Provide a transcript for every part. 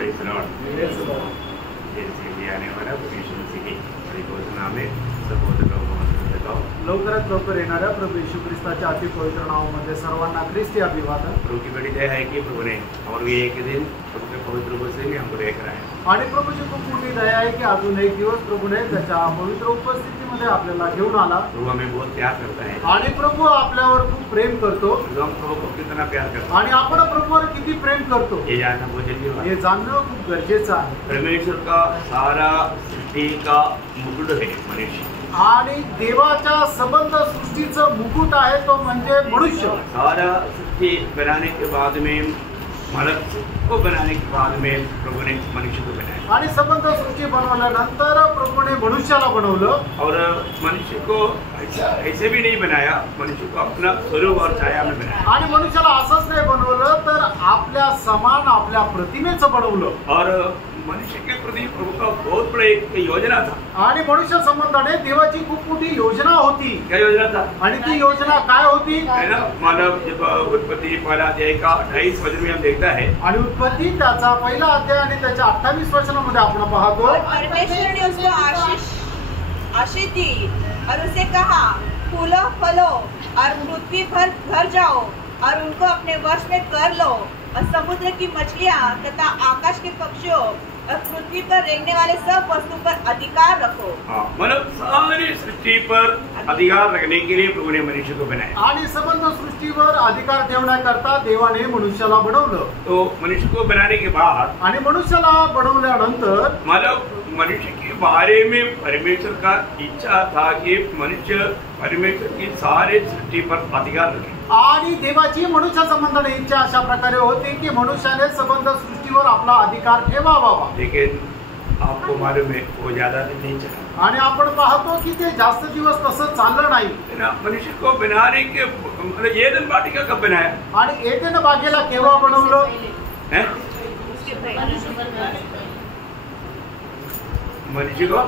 Praise Lord. जैसे भी आने वाला प्रभु मसीह की परिपवित्र नाम में सहोदर लोगों को लवकरात लवकर येणाऱ्या प्रभू येशू ख्रिस्ताच्या अति पवित्र नावामध्ये सर्वांना ख्रिस्ती अभिवादन। प्रभु की बड़ी दया है कि प्रभु ने और भी एक दिन प्रभु के पवित्र वचन में हमको लेकर आए आणि प्रभूची खूप मोठी दया आहे की अजून एक दिवस प्रभूने त्याच्या पवित्र उपस्थितीमध्ये आपल्याला घेऊन आला। प्रभु हमें बहुत प्यार करता है आणि प्रभू आपल्यावर खूप प्रेम करतो। हम प्रभु को कितना प्यार करते आणि आपण प्रभूवर किती प्रेम करतो ये जानना बहुत जरूरी है। हे जाणणं खूप गरजेचं आहे। परमेश्वर का सारा सृष्टि का मुकुट है मनुष्य, आणि देवाच्या संबंध सृष्टीचं मुकुट आहे तो म्हणजे मनुष्य। सारा सृष्टि बनाने के बाद में मानव को बनाने के बाद में प्रभु ने मनुष्य को बनाया आणि संबंध सृष्टी बनवल्यानंतर प्रभूने मनुष्याला बनवलं। और मनुष्य को ऐसे भी नहीं बनाया, मनुष्य को अपना स्वरूप और छाया में बनाया आणि मनुष्याला असंच नाही बनवलं तर आपल्या समान आपल्या प्रतिमेचं बनवलं। और मनुष्य के प्रति प्रभु का बहुत बड़ा एक योजना था आणि मनुष्य संबंधाने देवाची खूप मोठी योजना होती। क्या योजना था? आणि ती योजना काय होती? है ना, मानव जब उत्पत्ति पहला अध्याय का 28 वचन में हम देखता है आणि उत्पत्ती त्याचा पहिला अध्याय आणि त्याच्या 28 वचनामध्ये आपण पाहतो परमेश्वर ने उसको आशीष दी और उसे कहा फूलो फलो और पृथ्वी भर भर जाओ और उनको अपने वश में कर लो और समुद्र की मछलियां तथा आकाश के पक्षियों और पृथ्वी पर रहने वाले सब वस्तु पर अधिकार रखो। मानव सारी सृष्टि पर अधिकार रखने के लिए प्रभु ने मनुष्य को बनाया आणि संबंध सृष्टीवर अधिकार ठेवण्याकरता देवाने मनुष्याला बनवलं। तो मनुष्य को बनाने के बाद आणि मनुष्याला बनवल्यानंतर मानव मनुष्य के बारे में परमेश्वर का इच्छा था कि मनुष्य परमेश्वर की सारे सृष्टि पर अधिकार रखे। आणि देवाची मनुष्या संबंधाने इच्छा अशा प्रकारे होती की मनुष्याने संबंध सृष्टीवर आपला अधिकार ठेवावा। लेकिन आपको मालूम है वो ज्यादा दिन नहीं चला आणि आपण पाहतो की ते जास्त दिवस तसं चाललं नाही। मनुष्य को बनाने के मतलब एदन वाटिका कब बनाया? आणि एदेन बागेला केव्हा बनवलं? मनुष्य को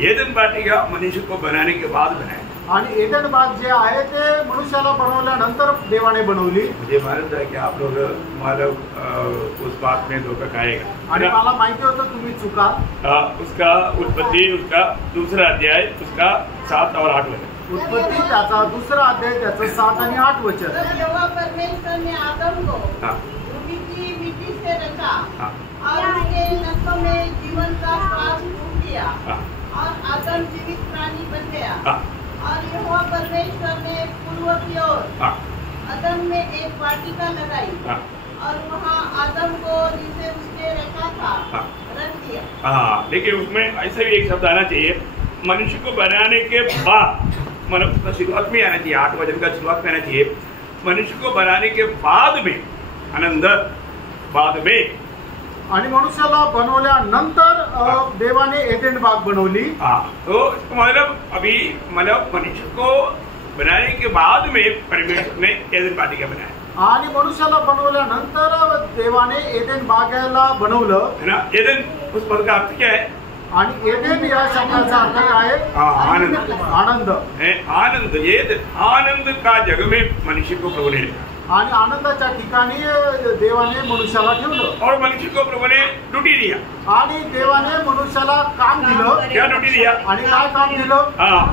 एदन वाटिका मनुष्य को बनाने के बाद बनाया। आणि एदेन बाग जे आहे ते मनुष्याला बनवल्यानंतर देवाने बनवली। मुझे मालूम था कि आप लोग मानव उस बात में धोखा खाएगा आणि मला माहिती होतं तुम्ही चुका। उसका उत्पत्ति उसका दूसरा अध्याय उसका 7 और 8 वचन। उत्पत्ति त्याचा दुसरा अध्याय त्याचं 7 आणि 8 वचन। यहोवा परमेश्वर ने आदम को भूमि की मिट्टी से रचा और उसके नसों में जीवन का श्वास फूंक दिया और आदम जीवित प्राणी बन गया। और यहोवा परमेश्वर ने पूर्व की ओर आदम में एक वाटिका लगाई और वहाँ आदम को जिसे उसने रखा था रख दिया। लेकिन उसमें ऐसा भी एक शब्द आना चाहिए, मनुष्य को बनाने के बाद, मतलब शुरुआत में आना चाहिए, 8 वचन का शुरुआत में आना चाहिए। मनुष्य को बनाने के बाद में आनंद बाद में आणि मनुष्याला बनवल्यानंतर देवाने एदेन बाग बनवली। तो मतलब अभी मतलब मनुष्य को बनाने के बाद में परमेश्वर ने एदेन वाटिका बनाया आणि मनुष्याला बनवल्यानंतर देवाने एदेन बागेला बनवलं है ना। एदेन उस पद का अर्थ क्या है? आणि एदेन या शब्दाचा अर्थ काय आहे? आनंद। आनंद है आनंद। ये आनंद का जग में मनुष्य को प्रभु ने आणि आनंदाच्या ठिकाणी देवाने मनुष्याला ठेवलं और मनुष्य को प्रभु ने ड्यूटी दिया आणि देवाने मनुष्याला काम दिलं। क्या ड्यूटी दिया? आणि काय काम दिलं?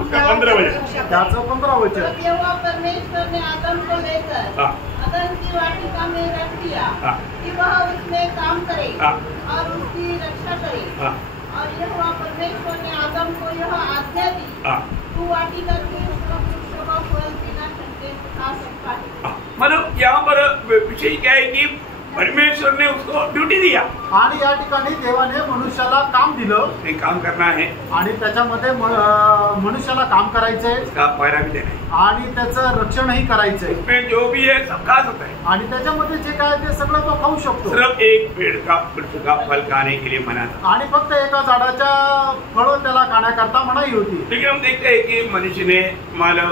उसका 15 वचन। त्याचं 15 वचन। यहोवा परमेश्वर ने आदम को लेकर आदम की वाटिका में रख दिया कि वह उसमें काम करे और उसकी रक्षा करे। और यहोवा परमेश्वर ने आदम को यह आज्ञा दी तू वाटिका के वृक्ष का फल बिना छंटे खा सकता है। मतलब यहाँ पर विषय क्या है कि परमेश्वर ने उसको ड्यूटी दिया आणि या ठिकाणी देवाने मनुष्याला काम दिलं। काम करना है आणि त्याच्यामध्ये मनुष्याला काम करायचंय, उसका पैरा भी देना है आणि त्याचं रक्षणही करायचंय। उसमें जो भी है सब खा सकता है आणि त्याच्यामध्ये जे काय ते सगळं तो खाऊ शकतो। सिर्फ एक पेड़ का वृक्ष का फल खाने के लिए मना था आणि फक्त एका झाडाच्या फळ त्याला खाण्याकरता मनाई होती। लेकिन हम देखते हैं कि मनुष्य ने मानव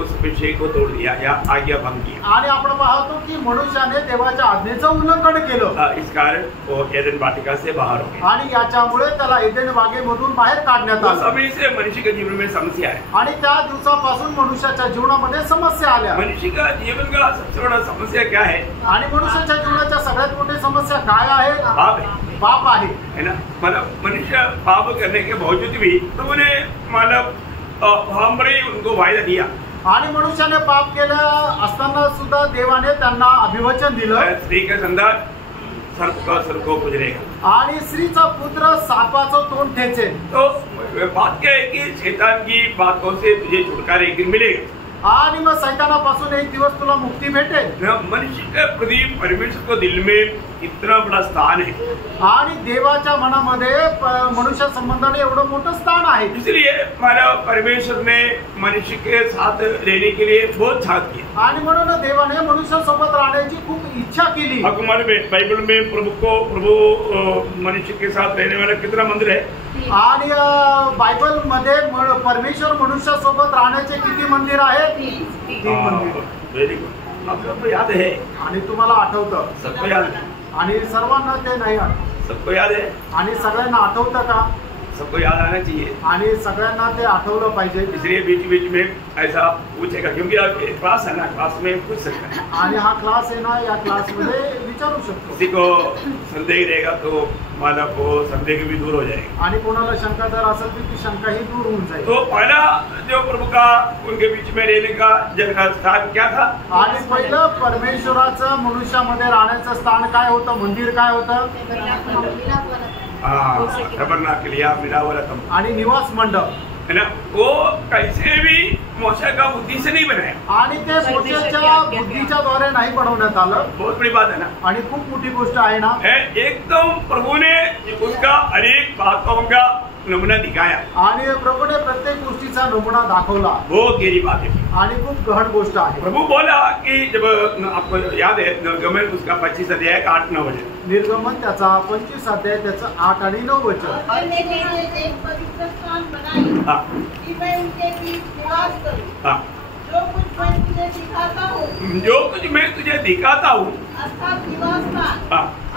उस विषय को तोड़ दिया या आज्ञा भंग किया आणि आपण पाहतो की मनुष्याने देवाच्या आज्ञेचं उल्लंघन केलं। इस कारण वो एदन वाटिका से बाहर हो गया। आणि याच्यामुळे त्याला एदेन बागेमधून बाहेर काढण्यात उस आलं समय से मनुष्य के जीवन में समस्या है। आणि त्या दिवसापासून मनुष्याच्या जीवनामध्ये समस्या आल्या मनुष्य का जीवन का सबसे बड़ा समस्या क्या है? आणि मनुष्याच्या जीवनाच्या सगळ्यात मोठी समस्या काय आहे? पाप है, पाप आहे है ना। मतलब मनुष्य पाप करने के बावजूद भी प्रभु ने मतलब हमरे उनको वायदा दिया। आणि मनुष्याने पाप केलं असताना सुद्धा देवाने त्यांना अभिवचन दिलं, स्त्री का संतान सर्प का सर्प को गुजरेगा। आणि स्त्रीचा पुत्र सापाचं तोंड ठेचेल। तो बात क्या है कि शैतान की बातों से तुझे छुटकारा एक दिन मिलेगा। आणि मग सैतानापासून एक दिवस तुला मुक्ती भेटेल। मनुष्य के प्रति परमेश्वर को दिल में इतना बड़ा स्थान है, आणि देवाच्या मनामध्ये मनुष्य संबंधाने एवढं मोठं स्थान आहे। इसलिए हमारा परमेश्वर ने मनुष्य के साथ रहने के लिए बहुत चाहत किया। आणि म्हणून देवाने मनुष्यासोबत राहण्याची खूप इच्छा केली। हमारे बाइबल में प्रभु मनुष्य के साथ रहने वाला कितना मंदिर है? आणि बायबल मध्ये परमेश्वर मनुष्यासोबत राहण्याचे किती मंदिर आहेत? 3 मंदिर। व्हेरी गुड, आपको याद है? आणि तुम्हाला आठवतं? सबको याद है? आणि सर्वांना ते नाही आठवत। सबको याद है? आणि सगळ्यांना आठवतं का? सबको याद आना चाहिए। आणि सगळ्यांना ते आठवलं पाहिजे। इसलिए बीच बीच में ऐसा पूछेगा, क्योंकि आप क्लास है ना, क्लास में पूछ सकते हैं। आणि हा क्लास आहे ना, या क्लास मध्ये विचारू शकतो। किसी को संदेह रहेगा तो माला को संदेह भी दूर हो जाएगा। आणि कोणाला शंका जर असेल तर ती शंका ही दूर होऊन जाईल। तो पहला जो प्रभु का उनके बीच में रहने का जगह स्थान क्या था? आणि पहिलं परमेश्वराचं मनुष्यामध्ये राहण्याचं स्थान काय होतं? मंदिर काय होतं? टबरनाकल या मिलावरतम, आणि निवास मंडप, है ना। वो कैसे भी मोशा का बुद्धि से नहीं बनाया, आणि ते मोशेच्या बुद्धीच्या द्वारे नाही बनवण्यात आलं। बहुत बड़ी बात है ना। आणि खूप मोठी गोष्ट आहे ना। एकदम प्रभु ने उसका अनेक बातों का नमूना दिखाया, आणि प्रभूने प्रत्येक गोष्टीचा नमुना दाखवला। बहुत गहरी बात है आणि खूप गहन गोष्ट आहे। प्रभु बोला कि जब आपको याद है निर्गमन उसका 25 अध्याय 8-9 वचन, निर्गमन त्याचा 25 अध्याय त्याचं 8 आणि 9 वचन। और मैंने एक पवित्र स्थान बनाई कि मैं उनके बीच निवास करूं। जो कुछ मैं तुझे दिखाता हूँ, जो कुछ मैं तुझे दिखाता हूँ, अर्थात निवास स्थान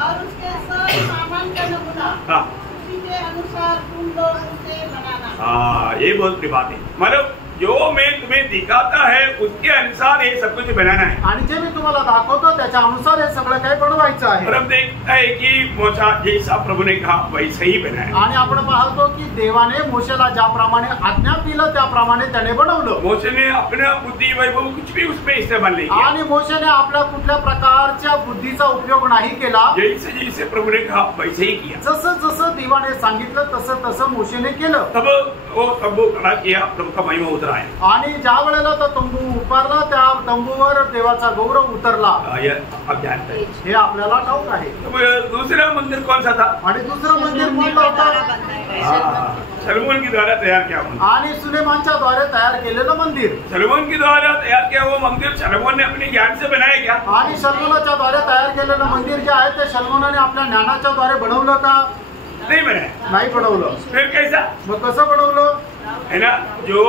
और उसके सब सामान का नमूना उसी के अनुसार तुम लोग उसे बनाना। ये बहुत बड़ी बात है। मतलब जो मैं तुम्हें दिखाता है उसके अनुसार ये सब कुछ बनाना है। आणि जे मी तुम्हाला दाखवतो त्याच्या अनुसार हे सगळं काही बनवायचं आहे। और हम देखता है कि मोशा जैसा प्रभु ने कहा वैसे ही बनाया। आणि आपण पाहतो की देवाने मोशेला ज्याप्रमाणे आज्ञा दिलं त्याप्रमाणे त्याने बनवलं। मोशे ने अपना बुद्धि वैभव कुछ भी उसमें इस्तेमाल नहीं किया। आणि मोशेने आपल्या कुठल्या प्रकारच्या बुद्धीचा उपयोग नाही केला। जैसे जैसे प्रभु ने कहा वैसे ही किया। जसं जसं देवाने सांगितलं तसं तसं मोशेने केलं। तब वो तंबू खड़ा किया, प्रभु का महिमा उतरा है। आणि ज्या वेळेला तो तंबू उभारला त्या तंबूवर देवाचा गौरव उतरला। अब जानते हैं, हे आपल्याला ठाऊक आहे। तब दूसरा मंदिर कौन सा था? आणि दुसरं मंदिर कोणतं होतं? सलोमन के द्वारा तैयार किया मंदिर, आणि सुलेमानच्या द्वारे तयार केलेलं मंदिर। सलोमन के द्वारा तैयार किया वो मंदिर सलोमन ने अपने ज्ञान से बनाया क्या? आणि शल्मोनाच्या द्वारे तयार केलेलं मंदिर जे आहे ते शल्मोनाने आपल्या ज्ञानाच्या द्वारे बनवलं का? नहीं बनाया। नाही बनवलं। फिर कैसा? मग कसं बनवलं? है ना, जो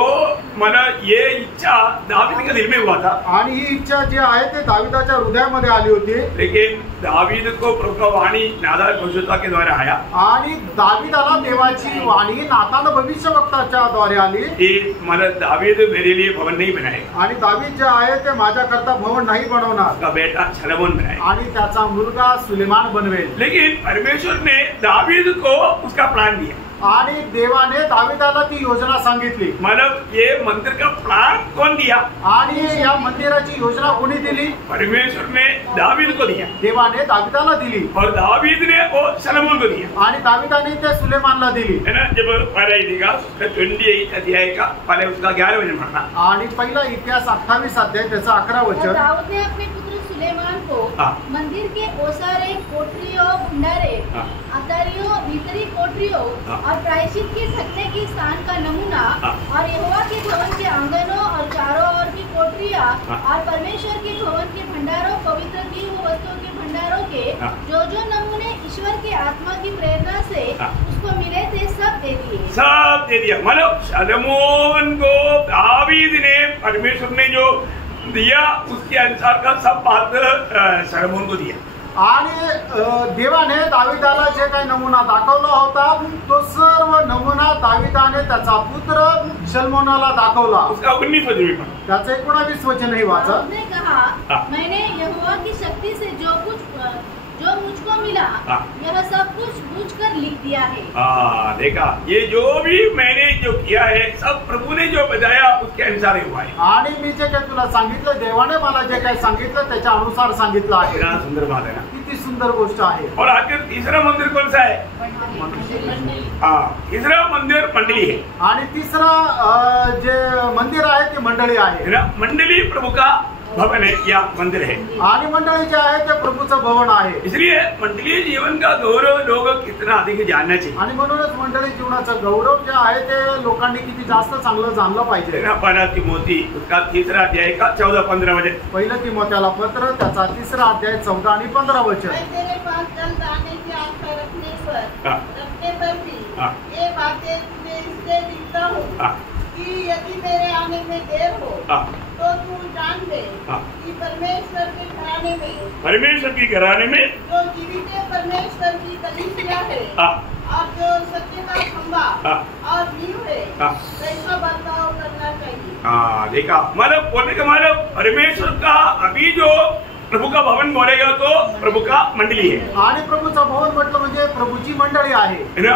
मला ये इच्छा दावीद के दिल में हुआ था, आणि ही इच्छा जी आहे ते दाविदाच्या हृदयामध्ये आली होती। लेकिन दावीद को प्रभु का वाणी नादान भविष्यवक्ता के द्वारा आया। आणि दाविदाला देवाची वाणी नातान भविष्यवक्ताच्या द्वारे आली कि मला दावीद मेरे लिए भवन नहीं बनाएगा, आणि दावीद जे आहे ते माझ्याकरता भवन नाही बनवणार, उसका बेटा सलोमन बनाएगा आणि त्याचा मुलगा सुलेमान बनवेल। लेकिन परमेश्वर ने दावीद को उसका प्लान दिया। आणि देवाने दाविदाला ती योजना सांगितली। मतलब ये मंदिर का प्लान कौन दिया? आणि या मंदिराची योजना कोणी दिली? परमेश्वर ने दावीद को दिया देवाने दाविदाला दिली और दावीद ने वो सलोमन को दिया। आणि दाविदाने ते सुलेमानला दिली। है ना, जब पहला इतिहास 28 अध्याय का पहले उसका 11 वचन पढ़ना। आणि पहिला इतिहास 28 अध्याय त्याचा 11 वचन। दाऊद ने अपने पुत्र सुलेमान को मंदिर के ओसारे, कोठरियों, भंडारे, अतारियों, भीतरी कोठरियों और प्रायश्चित के सत्य की स्थान का नमूना और यहोवा के भवन के आंगनों और चारों ओर की कोठरियां और परमेश्वर के भवन के भंडारों, पवित्र की हुई वस्तुओं के भंडारों के जो नमूने ईश्वर की आत्मा की प्रेरणा से उसको मिले थे सब दे दिए। सब दे दिया। मतलब सलोमन को दावीद ने परमेश्वर ने जो दिया उसके अनुसार का सब बात सलोमन को दिया। आणि देवाने दाविदाला जे काही नमुना दाखवला होता तो सर्व नमुना दाविदाने त्याचा पुत्र शलोमोनाला दाखवला. उसका 19 वचन में त्याचं 19 वचनही वाचा. उसने कहा, मैंने यहोवा की शक्ति से जो मुझको मिला यह सब कुछ बूझकर लिख दिया है. देखा, ये जो भी मैंने जो किया है सब प्रभु ने जो बताया उसके अनुसार हुआ है. आणि मी जे काही तुला सांगितलं देवाने मला जे काही सांगितलं त्याच्या अनुसार सांगितलं आहे. कितना सुंदर बात है ना. किती सुंदर गोष्ट आहे. और आखिर तीसरा मंदिर कौन सा है? तीसरा मंदिर मंडली है. आणि तिसरा जे मंदिर आहे ती मंडळी आहे. मंडली प्रभु का भवन है या मंदिर है. आणि मंडळी जे आहे ते प्रभूचं भवन आहे. इसलिए मंडलीय जीवन का गौरव लोग कितना अधिक जानना चाहिए. आणि म्हणूनच मंडळी जीवनाचं गौरव जे आहे ते लोकांनी किती जास्त चांगलं जाणलं पाहिजे. पहिला तिमोथी उसका 3रा अध्याय का 14-15 वचन. पहिलं तिमोथेला पत्र त्याचा 3रा अध्याय 14 आणि 15 वचन. तेरे पास जल्द आने की आशा रखने पर भी ये बातें तुझे इसलिए लिखता हूँ कि यदि मेरे आने में देर हो तो तू जान ले कि परमेश्वर के घराने में जो जीवित परमेश्वर की कलीसिया है और जो सत्य का खंभा और नींव है वैसा बर्ताव करना चाहिए. देखा, मतलब बोलने का मतलब परमेश्वर का अभी जो प्रभु का भवन बोलेगा तो प्रभु का मंडली है. आणि प्रभूचा भवन म्हटलं म्हणजे प्रभूची मंडळी आहे ना.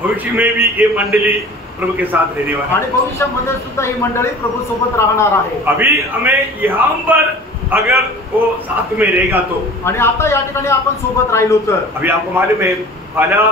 भविष्य में भी ये मंडली प्रभु के साथ रहने वाला. आणि भविष्यामध्ये सुद्धा ही मंडळी प्रभू सोबत राहणार आहे. अभी हमें यहाँ पर अगर वो साथ में रहेगा तो. आणि आता या ठिकाणी आपण सोबत राहिलो तर. अभी आपको मालूम है पहला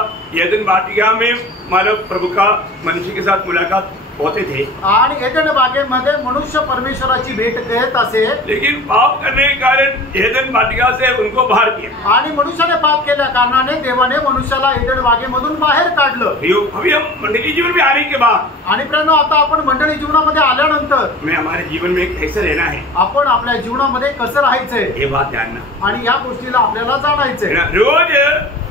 एदन वाटिका में मतलब प्रभु का मनुष्य के साथ मुलाकात होते थे. आणि एदन बागेमध्ये मनुष्य परमेश्वराची भेट घेत असे. लेकिन पाप करने के कारण एदन वाटिका से उनको बाहर किया. आणि मनुष्याने पाप केल्या कारणाने देवाने मनुष्याला एदन बागेमधून बाहेर काढलं. अभी हम मंडली जीवन में आने के बाद आणि प्रेरणा आता आपण मंडळी जीवनामध्ये आल्यानंतर हमें हमारे जीवन में कैसे रहना है, आपण आपल्या जीवनामध्ये कसं राहायचंय ये बात जानना. आणि या गोष्टीला आपल्याला जाणायचंय. रोज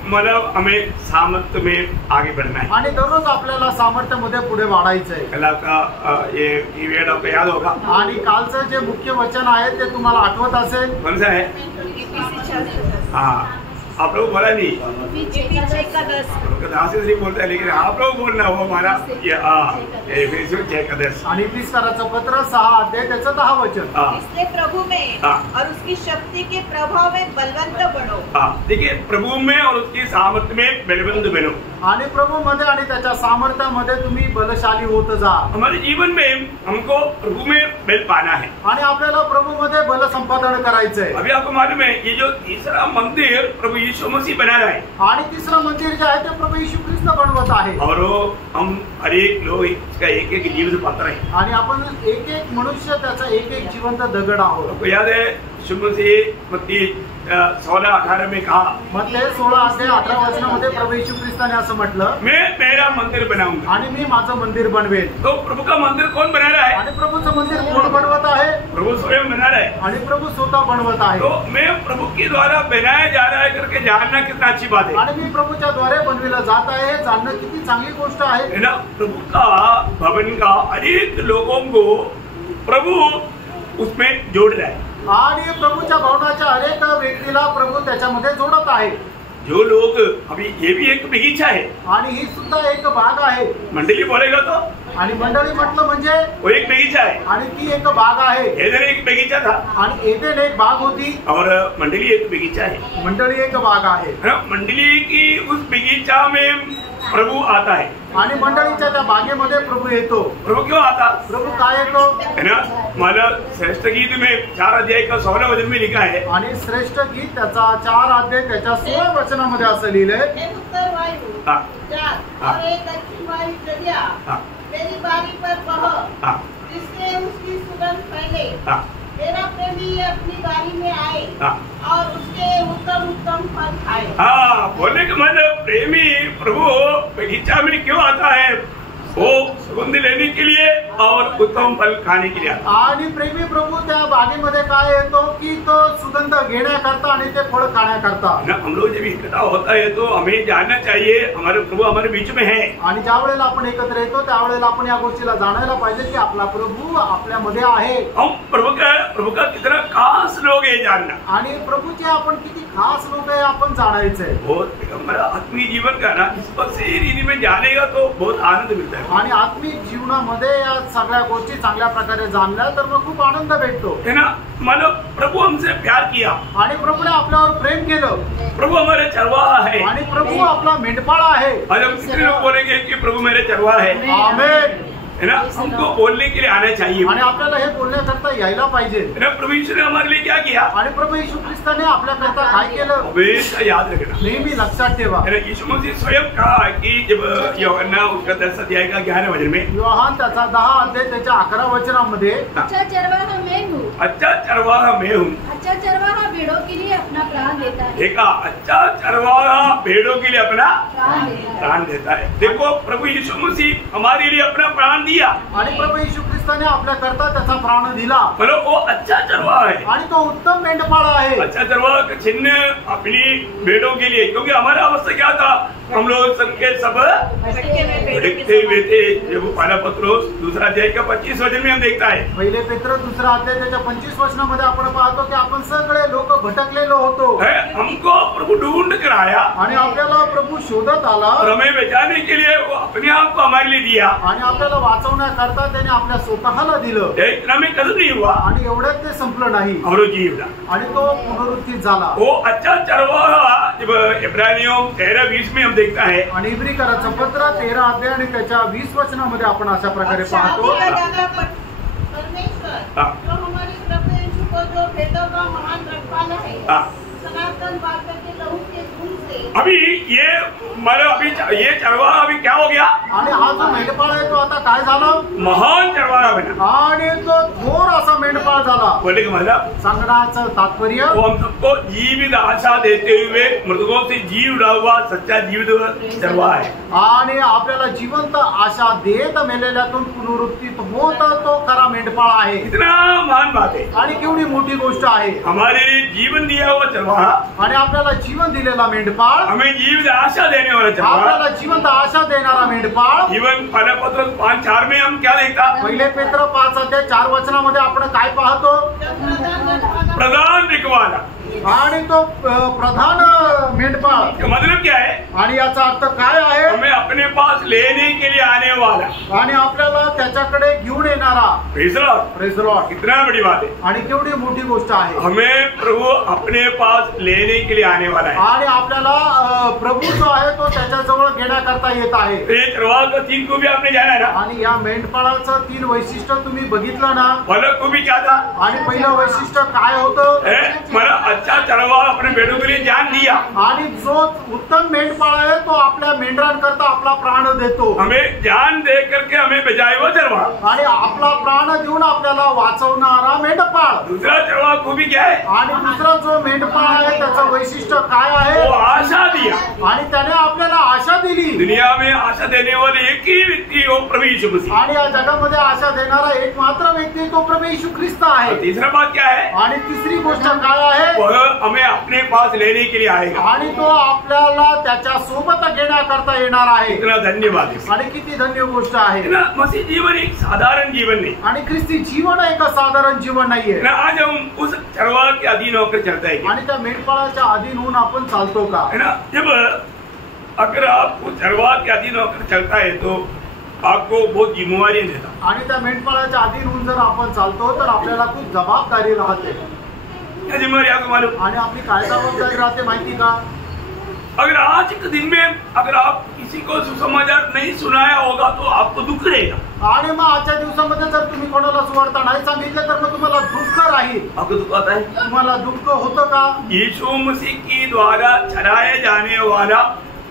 मतलब हमें सामर्थ्य में आगे बढ़ना है. आणि दररोज आपल्याला सामर्थ्यामध्ये पुढे वाढायचंय. कल आपका ये कीवर्ड आपको याद होगा. आणि कालचं जे मुख्य वचन आहे ते तुम्हाला आठवत असेल. कौन सा है? हाँ, आप लोग बोला नहीं. नहीं बोलता है लेकिन आप लोग बोलना हो हमारा आणि इफिसियों पत्र 6 अध्याय त्याचं 10 वचन. इसलिए प्रभु में और उसकी शक्ति के प्रभाव में बलवंत बनो. देखिए, प्रभु में और उसकी सामर्थ्य में बलवंत बनो. आणि प्रभु मध्ये आणि त्याच्या सामर्थ्यामध्ये तुम्ही बलशाली होत जा. हमारे जीवन में हमको प्रभु में बल पाना है. आणि आपल्याला प्रभु मध्ये बल संपादन करायचंय. अभी आपको मालूम है ये जो तीसरा मंदिर प्रभु यीशु मसीह बना रहा है. आणि तिसरा मंदिर जे आहे ते प्रभू यीशु ख्रिस्त बनवत आहे. और हम हर एक लोग इसका एक एक जीवन पात्र है. आणि आपण एक एक मनुष्य त्याचा एक एक जिवंत दगड आहोत. आपको याद है यीशु मसीह मत्ती 16-18 में कहा. मत्ती 16 अध्याय 18 वचनामध्ये प्रभू यीशु ख्रिस्ताने असं म्हटलं, मैं मेरा मंदिर बनाऊंगा. आणि मी माझं मंदिर बनवेन. तो प्रभु का मंदिर कौन बना रहा है? आणि प्रभूचं मंदिर कोण बनवत आहे? प्रभु स्वयं बना रहा है. आणि प्रभू स्वतः बनवत आहे. तो मैं प्रभु के द्वारा बनाया जा रहा है करके जानना कितना अच्छी बात है. आणि मी प्रभूच्या द्वारे बनविला जात आहे हे जाणणं किती चांगली गोष्ट आहे ना. प्रभु का भवन का अनेक लोगों को प्रभु उसमें जोड़ रहा है. आणि प्रभूच्या भवनाच्या अनेक व्यक्तीला प्रभू त्याच्यामध्ये जोडत आहे. जो लोग अभी ये भी एक बगीचा है. आणि ही सुद्धा एक बाग आहे. मंडली बोलेगा तो. आणि मंडळी म्हटलं म्हणजे वो एक बगीचा है. आणि ती एक बाग आहे. एदन एक बगीचा था. आणि एदन एक बाग होती. और मंडली एक बगीचा है. मंडळी एक बाग आहे. मंडली की उस बगीचा में प्रभु आता है. आणि मंडळीच्या त्या बागेमध्ये प्रभू येतो. प्रभु क्यों आता? प्रभू काय येतो है ना. मला श्रेष्ठ गीत में 4 अध्याय का 16 वचन में लिखा है. आणि श्रेष्ठ गीत त्याचा 4 अध्याय त्याच्या 16 वचनामध्ये असं लिहिलंय, उत्तर वायु जा और एक दक्षिण वायु चलिया मेरी बारी पर बह, जिससे उसकी सुगंध फैले. मेरा प्रेमी अपनी बारी में आए और उसके उत्तम उत्तम फल खाए. बोलने का मतलब प्रेमी प्रभु बगीचा में क्यों आता है? वो सुगंध लेने के लिए और उत्तम फल खाने के लिए. आणि प्रेमी प्रभू त्या बागेमध्ये काय येतो की तो सुगंध सुगंध घेण्याकरता आणि ते फळ खाण्याकरता। हम लोग जब इकट्ठा होता है तो हमें जानना चाहिए हमारे प्रभु हमारे बीच में है। आणि ज्या वेळेला आपण एकत्र येतो त्यावेळेला आपण या गोष्टीला जाणायला पाहिजे की आपला प्रभू आपल्यामध्ये आहे। हम प्रभु का कितना खास लोग है जानना, आणि प्रभूचे आपण किती खास लोक आहे आपण जाणायचंय। बहुत हमारा आत्मिक जीवन का ना इस पर से रीति में जानेगा तो बहुत आनंद मिलता है। आणि आत्मिक जीवनामध्ये या सगळ्या गोष्टी चांगल्या प्रकारे जाणल्या तर मग खूप आनंद भेटतो है ना। मानो प्रभु हमसे प्यार किया आणि प्रभूने आपल्यावर प्रेम केलं। प्रभु हमारे चरवाहा है आणि प्रभु आपला मेंढपाळ आहे। आज हम कितने लोग बोलेंगे कि प्रभु मेरे चरवाहा है, आमेन, है ना। हमको बोलने के लिए आना चाहिए आणि आपल्याला हे बोलण्याकरता यायला पाहिजे। है ना। प्रभु यीशु ने हमारे लिए क्या किया, आणि प्रभु येशू ख्रिस्ताने आपल्याकरता काय केलं हमेशा याद रखना, नेहमी लक्षात ठेवा। है ना। यीशु मसीह स्वयं कहा कि जब यूहन्ना उसका 10 अध्याय का 11 वचन में, योहान त्याचा 10 अध्याय त्याच्या 11 वचनामध्ये, अच्छा चरवाहा मैं हूँ, अच्छा चरवाहा मैं हूँ, अच्छा चरवाहा भेड़ों के लिए अपना प्राण देता है। देखा, अच्छा चरवाहा भेड़ों के लिए अपना प्राण देता है। प्राण देता है। देखो प्रभु यीशु मसीह हमारे लिए अपना प्राण दिया, आणि प्रभू येशू ख्रिस्ताने आपल्याकरता त्याचा प्राण दिला। बोलो वो अच्छा चरवाहा है। आणि तो उत्तम मेंढपाळ आहे। अच्छा चरवाहा का चिन्ह अपनी भेड़ों के लिए, क्योंकि हमारा अवस्था क्या था, हम लोग सबके सब भटकते हुए थे। जब पहला पत्रोस 2 अध्याय का 25 वचन में हम देखता है, पहिले पेत्र 2 अध्याय त्याच्या 25 वचनामध्ये आपण पाहतो की आपण सगळे लोक भटकलेलो होतो। हमको प्रभु ढूंढ कर आया आणि आपल्याला प्रभू शोधत आला और हमें बचाने के लिए वो अपने आप को हमारे लिए दिया। आणि आपल्याला वाचवण्याकरता त्याने आपल्या स्वतःला दिलं। इतना में कदम नहीं हुआ आणि एवढ्यात ते संपलं नाही और जीवला, आणि तो पुनरुत्थित झाला। वो अच्छा चरवाहा जब इब्रानियों 13:20 में हम देखता है, आणि इब्रिकराचं पत्र 13 अध्याय आणि त्याच्या 20 वचनामध्ये आपण अशा प्रकारे पाहतो। परमेश्वर जो हमारे प्रभु यीशु को जो भेदों का महान रखवाला है, सनातन बादल के लहू के खून से। अभी ये मतलब अभी ये चरवाहा अभी क्या हो गया, आणि हा जो मेंढपाळ आहे तो आता काय झाला, महान चरवाहा बना। आणि तो थोर असा मेंढपाळ झाला। बोले का मतलब, सांगण्याचं तात्पर्य वो हम सबको जीवित आशा देते हुए मृतकों से जी उड़ा हुआ सच्चा जीवित चरवाहा है। आणि आपल्याला जिवंत आशा देत मेलेल्यातून पुनरुत्थित होत तो खरा मेंढपाळ आहे। इतना महान बात है, आणि केवढी मोठी गोष्ट आहे। हमारे लिए जीवन दिया हुआ चरवाहा, आणि आपल्याला जीवन दिलेला मेंढपाळ, हमें जीवित आशा देने वाला चरवाहा, आपल्याला जिवंत आशा देणारा मेंढपाळ। जीवन पहला पत्र 5:4 में हम क्या देखता, पहिले पेत्र 5 अध्याय 4 वचनामध्ये आपण काय पाहतो, प्रधान रखवाला। आणि तो प्रधान मेंढपाळ, इसका मतलब क्या है, आणि याचा अर्थ काय आहे, हमें अपने पास लेने के लिए आने वाला, आणि आपल्याला त्याच्याकडे घेऊन येणारा। Praise the Lord. Praise the Lord. कितना बड़ी बात है, आणि केवढी मोठी गोष्ट आहे। हमें प्रभु अपने पास लेने के लिए आने वाला है। आणि आपल्याला प्रभू जो आहे तो त्याच्याजवळ घेण्याकरता येत आहे। ये चरवाहा का 3 को भी आपने जाना है ना, आणि या मेंढपाळाचं 3 वैशिष्ट्य तुम्ही बघितलं ना। फलक को भी क्या था, आणि पहिलं वैशिष्ट्य काय होतं, मला अच्छा चरवाहा अपने भेड़ों के लिए जान दिया। आणि जो उत्तम मेंढपाळ आहे तो आपल्या मेंढरांकरता आपला प्राण देतो। हमें जान दे करके हमें बचाए वो चरवाहा, आणि आपला प्राण देऊन आपल्याला वाचवणारा मेंढपाळ। दूसरा चरवाहा को भी क्या है, आणि दुसरा जो मेंढपाळ आहे त्याचं वैशिष्ट्य काय आहे, वो आशा दिया। आणि त्याने आपल्याला आशा दिली। दुनिया में आशा देने वाले एक ही व्यक्ति वो प्रभु यीशु मसीह। आणि या जगामध्ये आशा देणारा एक मात्र व्यक्ती तो प्रभू येशू ख्रिस्त आहे। तीसरा बात क्या है, आणि तिसरी गोष्ट काय आहे, वह हमें अपने पास लेने के लिए आएगा। आणि तो आपल्याला त्याच्या सोबत घेण्याकरता येणार आहे। इतना धन्यवाद है। आणि किती धन्य गोष्ट आहे। ना मसीह जीवन एक साधारण जीवन नहीं, आणि ख्रिस्ती जीवन एक साधारण जीवन नाहीये। ना आज हम उस चरवाहा के अधीन होकर चलते हैं, आणि त्या मेंढपाळाच्या अधीन होऊन आपण चालतो का, है ना। जब अगर आप उस चरवाहा के अधीन होकर चलता है तो आपको बहुत जिम्मेवारी देता। आणि त्या मेंढपाळाच्या अधीन होऊन जर आपण चालतो तर आपल्याला खूप जबाबदारी राहते। क्या जिम्मेवारी आपको मालूम, आणि आपली काय जबाबदारी राहते माहिती का, अगर आज के दिन में अगर आप किसी को सुसमाचार नहीं सुनाया होगा तो आपको दुख रहेगा। आणि मग आजच्या दिवसामध्ये जर तुम्ही कोणाला सुवार्ता नाही सांगितलं तर मग तुम्हाला दुःख राहील। आपको दुख आता है, तुम्हाला दुःख होतं का, यीशु मसीह के द्वारा चलाए जाने वाला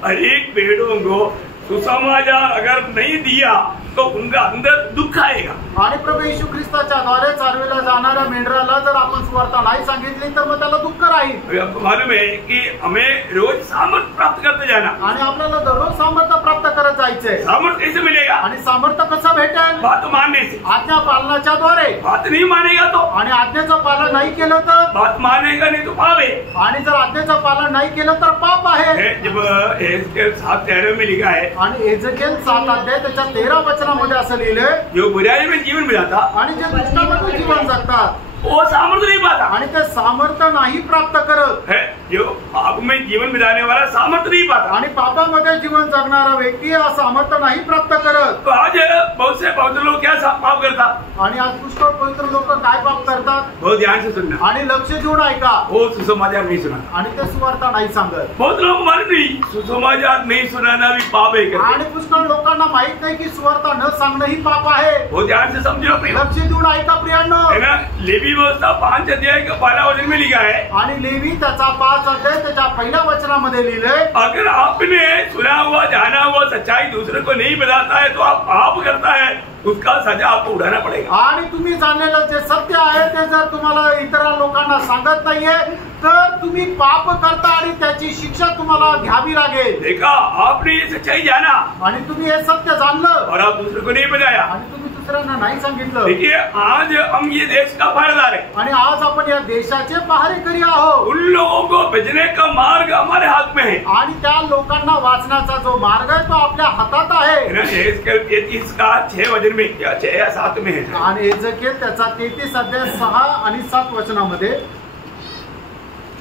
हर एक भेड़ों को सुसमाचार अगर नहीं दिया तो उनका अंदर दुख आएगा। आणि प्रभू येशू ख्रिस्ताच्या द्वारे चालविल्या जाणाऱ्या मेंढराला जर आपण सुवार्ता नाही सांगितली तर मग त्याला दुःख राहील। अभी आपको मालूम है कि हमें रोज सामर्थ्य प्राप्त करते जाना, आणि आपल्याला दररोज सामर्थ्य प्राप्त करत जायचंय। सामर्थ्य कैसे मिलेगा? आणि सामर्थ्य कसं भेटेल? बात मानने से। आज्ञा पालनाच्या द्वारे। बात नहीं मानेगा तो, आणि आज्ञेचं पालन नाही केलं तर? बात मानेगा नहीं तो पाप है। आणि जर आज्ञेचं पालन नाही केलं तर पाप आहे। जब एहेजकेल 7:13 में लिखा है, आणि एहेजकेल 7 अध्याय त्याच्या 13 वचनामध्ये असं लिहिलंय, जो बुराई में जीवन बिताता आणि जे दुष्टामध्ये जीवन जगतात वो सामर्थ्य नहीं पाता, आणि ते सामर्थ्य नाही प्राप्त करत है। जो पाप में जीवन बिताने वाला सामर्थ्य नहीं पाता, आणि पापामध्ये जीवन जगणारा व्यक्ती हा सामर्थ्य नाही प्राप्त करत। तो आज बहुत से पवित्र लोग क्या पाप करता? आणि आज पुष्कळ पवित्र लोक काय पाप करतात? बहुत ध्यान से सुनना, आणि लक्ष देऊन ऐका, वो सुसमाचार नहीं सुना, आणि ते सुवार्ता नाही सांगत। बहुत लोग मालूम नहीं सुसमाचार नहीं सुनाना भी पाप है करते। आणि पुष्कळ लोकांना माहित नाही की सुवार्ता न सांगणं ही पाप आहे। बहुत ध्यान से समझो प्रिय, लक्ष देऊन ऐका प्रियांनो। है ना। लेवी व्यवस्था 5 अध्याय का 12 वचन में लिखा है, आणि लेवी त्याचा 5 अध्याय त्याच्या पहिल्या वचनामध्ये लिहिलंय, अगर आपने सुना हुआ जाना हुआ सच्चाई दूसरे को नहीं बताता है तो आप पाप करता है, उसका सजा आपको उठाना पड़ेगा। आणि तुम्ही जाणलेलं जे सत्य आहे ते जर तुम्हाला इतर लोकांना सांगत नाहीये तर तुम्ही पाप करता आणि त्याची शिक्षा तुम्हाला घ्यावी लागेल। देखा, आपने ये सच्चाई जाना आणि तुम्ही हे सत्य जाणलं और आप दूसरे को नहीं बताया। आणि तुम्ही दुसऱ्यांना नाही सांगितलं। देखिए, आज हम ये देश का पहरेदार है, आणि आज आपण या देशाचे पहारेकरी आहोत। उन लोगों को भेजने का मार्ग हमारे हाथ में है। आणि त्या लोकांना वाचण्याचा जो मार्ग आहे तो आपल्या हातात आहे। एहेजकेल 33 का 6 वचन में या 6 या 7 में है। आणि एहेजकेल त्याचा 33 अध्याय 6 आणि 7 वचनामध्ये,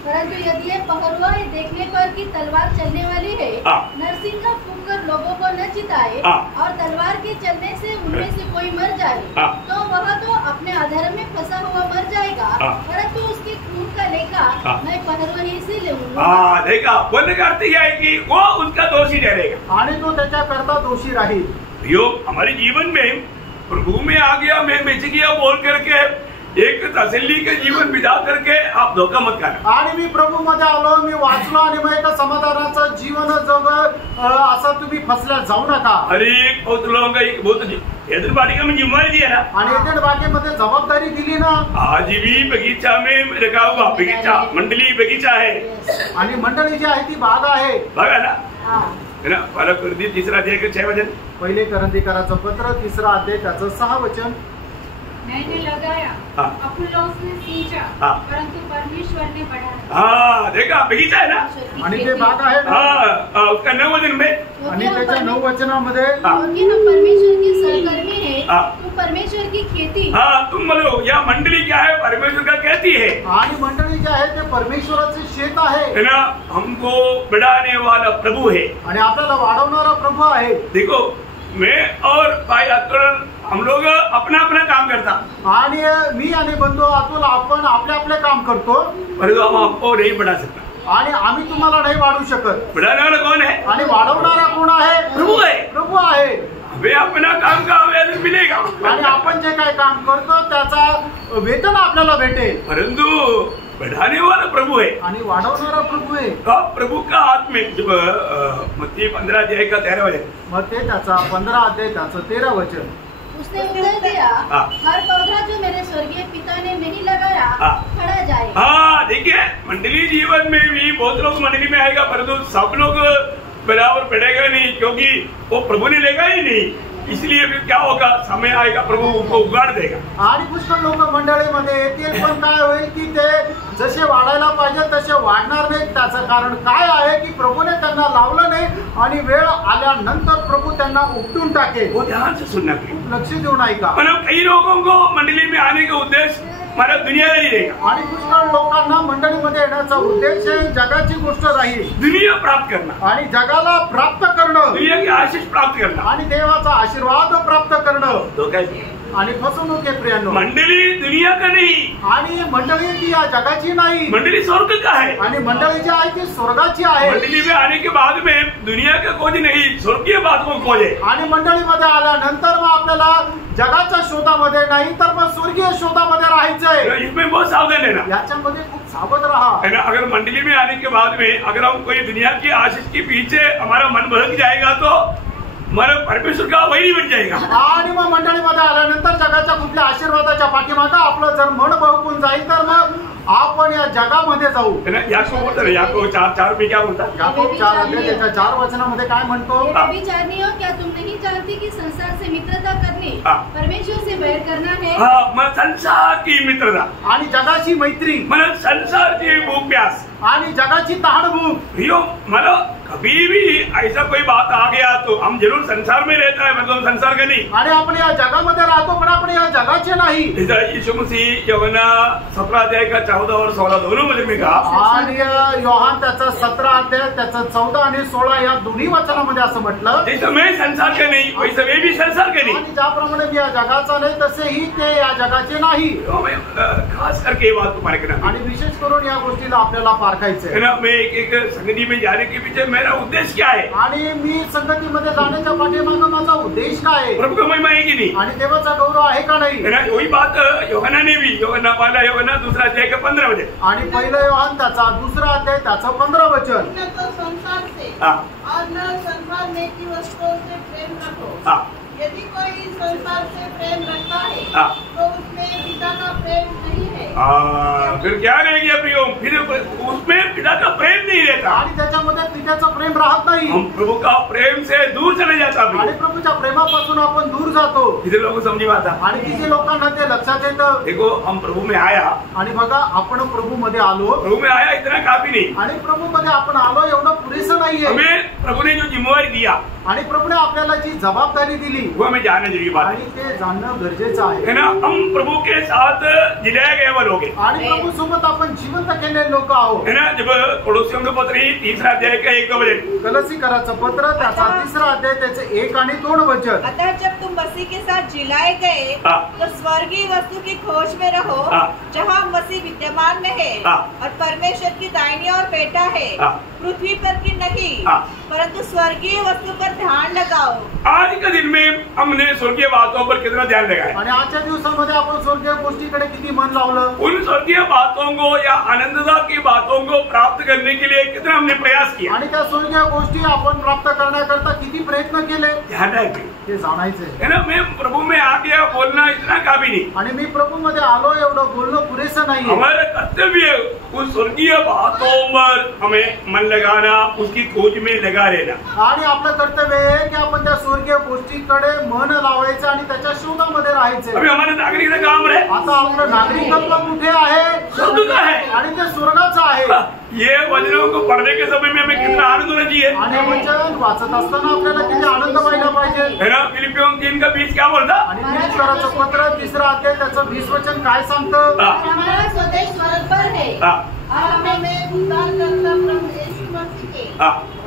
परंतु यदि ये पहरुआ ये देखने पर कि तलवार चलने वाली है, नरसिंगा फूंककर लोगों को न चिताए और तलवार के चलने से उनमें से कोई मर जाए, तो वह तो अपने अधर्म में फंसा हुआ मर जाएगा, परंतु उसके खून का लेखा मैं पहरुआ ही से लूंगा। देखा, बोलने का अर्थ यह है कि वो उसका दोषी ठहरेगा आणि तो त्याच्याकरता दोषी राहील। यो हमारे जीवन में प्रभु में आ गया, मैं बेच गया बोल करके एक तसल्ली के जीवन बिता करके आप धोखा मत करना। आणि मी प्रभू मध्ये आलो, मी वाचलो आणि मग एका समाधानाचं जीवन जग असं तुम्ही फसल्या जाऊ नका। अरे एक बहुत लोगों का एक बहुत एदन बाटिका में जिम्मेदारी दी है ना, आणि एदन बागेमध्ये जबाबदारी दिली ना। आज भी बगीचा में रखा हुआ बगीचा, मंडली बगीचा है, आणि मंडळी जी आहे ती बाग आहे, बघा ना, है ना। पहला कुरिन्थी 3 अध्याय के 6 वचन, पहिले करंथीकराचं पत्र 3 अध्याय त्याचं 6 वचन, मैंने लगाया, अपुल्लोस ने सींचा, परंतु परमेश्वर ने बढ़ाया। हाँ, देखा, बगीचा है ना, आणि ते बाग आहे ना। उसका 9 वचन में, आणि त्याच्या 9 वचनामध्ये, क्योंकि हम परमेश्वर के सहकर्मी हैं, तुम परमेश्वर की खेती। तुम बोलो, या मंडली क्या है? परमेश्वर का कहती है। आणि मंडळी जे आहे ते परमेश्वराचे शेत आहे, है ना। हमको बढ़ाने वाला प्रभु है, आणि आपल्याला वाढवणारा प्रभु आहे। देखो, मैं और भाई अतुल हम लोग अपना अपना काम करता, आणि मी आणि बंधू अतुल आपण आपले आपले काम करतो, परंतु हम आपको नहीं बढ़ा सकता। आणि आम्ही तुम्हाला नाही वाढवू शकत। बढ़ाने वाला कौन है? आणि वाढवणारा कोण आहे? प्रभु है। प्रभु आहे। हमें अपना काम का वेतन मिलेगा, आणि आपण जे काय काम करतो त्याचा वेतन आपल्याला भेटेल, परंतु बढ़ाने वाला प्रभु है आणि वाढवणारा प्रभु आहे। प्रभु का हाथ में, जब मत्ती 15 अध्याय का 13 वचन, मग ते त्याचा 15 अध्याय त्याचं 13 वचन, उसने उत्तर दिया, हर पौधा जो मेरे स्वर्गीय पिता ने नहीं लगाया खड़ा जाए। हाँ, देखिए, मंडली जीवन में भी बहुत लोग मंडली में आएगा, परंतु सब लोग बराबर पड़ेगा नहीं, क्योंकि वो प्रभु ने लेगा ही नहीं। इसलिए फिर क्या होगा, समय आएगा प्रभु उनको उगाड़ देगा। आणि पुष्कळ लोक मंडळीमध्ये येतील, पण काय होईल की ते जसे वाढायला पाहिजे तसे वाढणार नाही। त्याचं कारण काय आहे की प्रभूने त्यांना लावलं नाही, आणि वेळ आल्यानंतर प्रभू त्यांना उपटून टाकेल। वो ध्यान से सुनना, लक्ष देऊन ऐका। मतलब कई लोगों को मंडली में आने का उद्देश्य हमारा दुनियादारी रहेगा, आणि पुष्कळ लोकांना मंडळीमध्ये येण्याचा उद्देश जगाची गोष्ट राहील, दुनिया प्राप्त करना, आणि जगाला प्राप्त करणं, दुनिया की आशीष प्राप्त करना, आणि देवाचा आशीर्वाद प्राप्त करणं, धोखा। आणि फसवणूक आहे प्रियांनो। मंडली दुनिया का नहीं, आणि मंडळी ती या जगाची नाही, मंडली स्वर्ग का है। आणि मंडळी जी आहे ती स्वर्गाची आहे। मंडली में आने के बाद में दुनिया का खोज नहीं, स्वर्गीय बात को खोजे। आणि मंडळीमध्ये आल्यानंतर मग आपल्याला जगाच्या शोधामध्ये नाही तर मग स्वर्गीय शोधामध्ये राहायचंय। इसमें बहुत सावधान रहना, याच्यामध्ये खूप सावध राहा। है ना। अगर मंडली में आने के बाद में अगर हम कोई दुनिया की आशीष के पीछे हमारा मन भटक जाएगा तो मला परमेश्वर का वैरी बन जाएगा. आणि मग मंडळीमध्ये आल्यानंतर जगाच्या कुठल्या आशीर्वादाच्या पाठीमागं आपलं जर मन बहकून जाईल तर मग आपण या जगामध्ये जाऊ. याकोब बोलतो ना, याकोब 4:4 में क्या बोलता? याकोब 4 त्याच्या 4 वचनामध्ये काय म्हणतो? व्यभिचारिणियों, क्या तुम नहीं जानती कि संसार से मित्रता करनी परमेश्वर से बैर करना है? मग संसार की मित्रता आणि जगाची मैत्री, मला संसारची भूक प्यास आणि जगाची तहानभूक. प्रियो, मला कभी भी ऐसा कोई बात आ गया तो हम जरूर संसार में रहता है, मतलब संसार का नहीं. आणि आपण या जगामध्ये राहतो पण आपण या जगाचे नाही. यीशु मसीह यूहन्ना 17 अध्याय का 14 और 16 दोनों मध्ये मी कहा. आणि योहान त्याचा 17 अध्याय त्याचा 14 आणि 16 या दोन्ही वचनामध्ये असं म्हटलं, जैसे मैं संसार का नहीं वैसे वे भी संसार का नहीं. आणि ज्याप्रमाणे मी या जगाचा नाही तसेही ते या जगाचे नाही. खास करके ये बात को पारखना, आणि विशेष करून या गोष्टीला आपल्याला पारखायचंय. है ना. मैं एक संगति में जाने के पीछे मेरा उद्देश्य क्या है? आणि मी संगतीमध्ये जाण्याच्या पाठीमागं माझा उद्देश काय आहे? प्रभु का महिमा है की नहीं? आणि देवाचा गौरव आहे का नाही? है ना. वही बात यूहन्ना ने भी, यूहन्ना 2 अध्याय का 15 मध्ये. आणि पहिलं योहान त्याचा 2 अध्याय त्याचं 15 वचन. न तो संसार से और न संसार में की वस्तुओं से प्रेम रखो. यदि कोई संसार से प्रेम रखता है तो उसमें पिता का प्रेम नहीं है. फिर क्या रह गया प्रियो? फिर उसमें पिता का प्रेम नहीं रहता. आणि त्याच्यामध्ये पित्याचं प्रेम राहत नाही. हम प्रभु का प्रेम से दूर चले जाता. आणि प्रभूच्या प्रेमापासून आपण दूर जातो. किती लोक समजी पाहता. आणि किती लोकांना ते लक्षात येतं. देखो, हम प्रभु में आया. आणि बघा, आपण प्रभू मध्ये आलो. प्रभु में आया इतना काफी नहीं. आणि प्रभू मध्ये आपण आलो एवढं पुरेसं नाहीये. हमें प्रभु ने जो जिम्मेवारी दिया, आणि प्रभूने आपल्याला जी जबाबदारी दिली वो हमें जानने जरूरी बात आणि ते जाणणं गरजेचं आहे. है ना. हम प्रभु के साथ जिलाया गए वो लोग हैं. आणि प्रभू सोबत आपण जिवंत केलेले लोक आहोत. है ना. जब कोलोसियों के पत्र 3 अध्याय का 1 वचन, कलसीकराचं पत्र त्याचा 3 अध्याय त्याचे 1 आणि 2 वचन. अतः जब तुम मसीह के साथ जिलाए गए तो स्वर्गीय वस्तु की खोज में रहो जहाँ मसीह विद्यमान में है और परमेश्वर की दाहिनी ओर बैठा है. पृथ्वी पर की नहीं परंतु स्वर्गीय वस्तु पर ध्यान लगाओ. आज के दिन में हमने स्वर्गीय बातों पर कितना ध्यान लगाया. आणि आजच्या दिवसामध्ये आपण स्वर्गीय गोष्टीकडे किती मन लावलं. उन स्वर्गीय बातों को या आनंदता की बातों को प्राप्त करने के लिए कितना हमने प्रयास किया. आणि त्या स्वर्गीय गोष्टी आपण प्राप्त करण्याकरता किती प्रयत्न केले ध्यान रखें. ते जाणायचंय. है ना. मैं प्रभु में आ गया बोलना इतना काफी नहीं. आणि मी प्रभू मध्ये आलो एवढं बोलणं पुरेसं नाहीये. हमारा कर्तव्य उस स्वर्गीय बातों पर हमें मन लगाना, उसकी खोज में लगा रहना. आणि आपलं कर्तव्य आहे की आपण त्या स्वर्गीय गोष्टीकडे मन लावायचं आणि त्याच्या शोधामध्ये राहायचं. अभी हमारे नागरिक का काम है. आता आपलं नागरिकत्व कुठे आहे? स्वर्ग का है. आणि ते स्वर्गाचं आहे. ये वचनों को पढ़ने के समय में हमें कितना आनंद होना चाहिए. आणि वचन वाचत असताना आपल्याला किती आनंद व्हायला पाहिजे. है ना. फिलिपियों 3 का 20 क्या बोलता. आणि फिलिप्पियराचं पत्र 3 अध्याय त्याचं 20 वचन काय सांगतं? हमारा स्वदेश स्वर्ग पर है और हमें उद्धार करता प्रभु यीशु मसीह के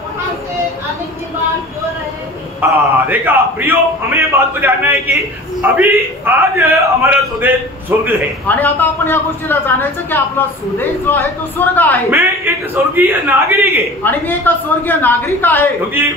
वहाँ से आने के बाद जो रहे. देखा प्रियो, हमें ये बात को जानना है कि अभी आज हमारा स्वदेश स्वर्ग है. आणि आता आपण या गोष्टीला जाणायचं की आपला स्वदेश जो आहे तो स्वर्ग आहे. मैं एक स्वर्गीय नागरिक है. आणि मी एक स्वर्गीय नागरिक आहे. क्योंकि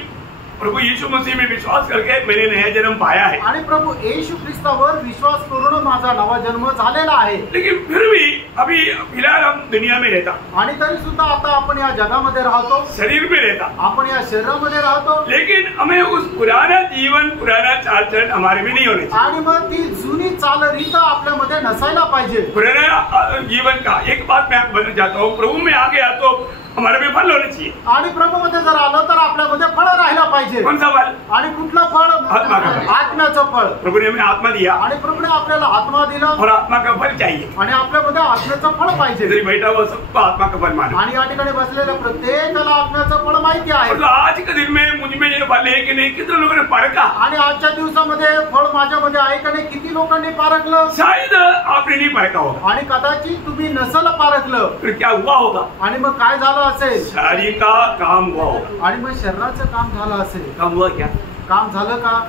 प्रभु यीशु मसीह में विश्वास करके मैंने नया जन्म पाया है. आणि प्रभु येशू ख्रिस्तावर विश्वास करून माझा नवा जन्म झालेला आहे. लेकिन फिर भी अभी फिलहाल हम दुनिया में रहता. आणि तरी सुद्धा आता आपण या जगामध्ये राहतो. शरीर में रहता. आपण या शरीरामध्ये राहतो. लेकिन हमें उस पुराना जीवन, पुराना चाल चलन हमारे में नहीं होने चाहिए. आणि मग ती जुनी चालरीत आपल्यामध्ये नसायला पाहिजे. पुराना जीवन का एक बात मैं आपको बताना चाहता हूँ. प्रभु में आ गया तो हमारे में फल होने चाहिए. आणि प्रभू मध्ये जर आलं तर आपल्यामध्ये फळ राहायला पाहिजे. कौन सा फल? आणि कुठलं फळ? आत्मा का फल. आत्म्याचं फळ. प्रभु ने हमें आत्मा दिया आणि प्रभूने आपल्याला आत्मा दिला और आत्मा का फल चाहिए. आणि आपल्यामध्ये आत्म्याचं फळ पाहिजे. इधर बैठा हुआ सबको आत्मा का फल मानो. आणि या ठिकाणी बसलेल्या प्रत्येकाला आत्म्याचं फळ माहिती आहे. और आज के दिन में मुझ में ये फल है कि नहीं, कितने लोगों ने परखा. आणि आजच्या दिवसामध्ये फळ माझ्यामध्ये आहे का नाही किती लोकांनी पारखलं. शायद आपने नहीं परखा होगा. आणि कदाचित तुम्ही नसल पारखलं. फिर क्या हुआ होगा? आणि मग काय झालं असेल? शरीर का काम हुआ होगा. आणि मग शरीराचं काम झालं असेल. काम हुआ क्या? काम झालं का?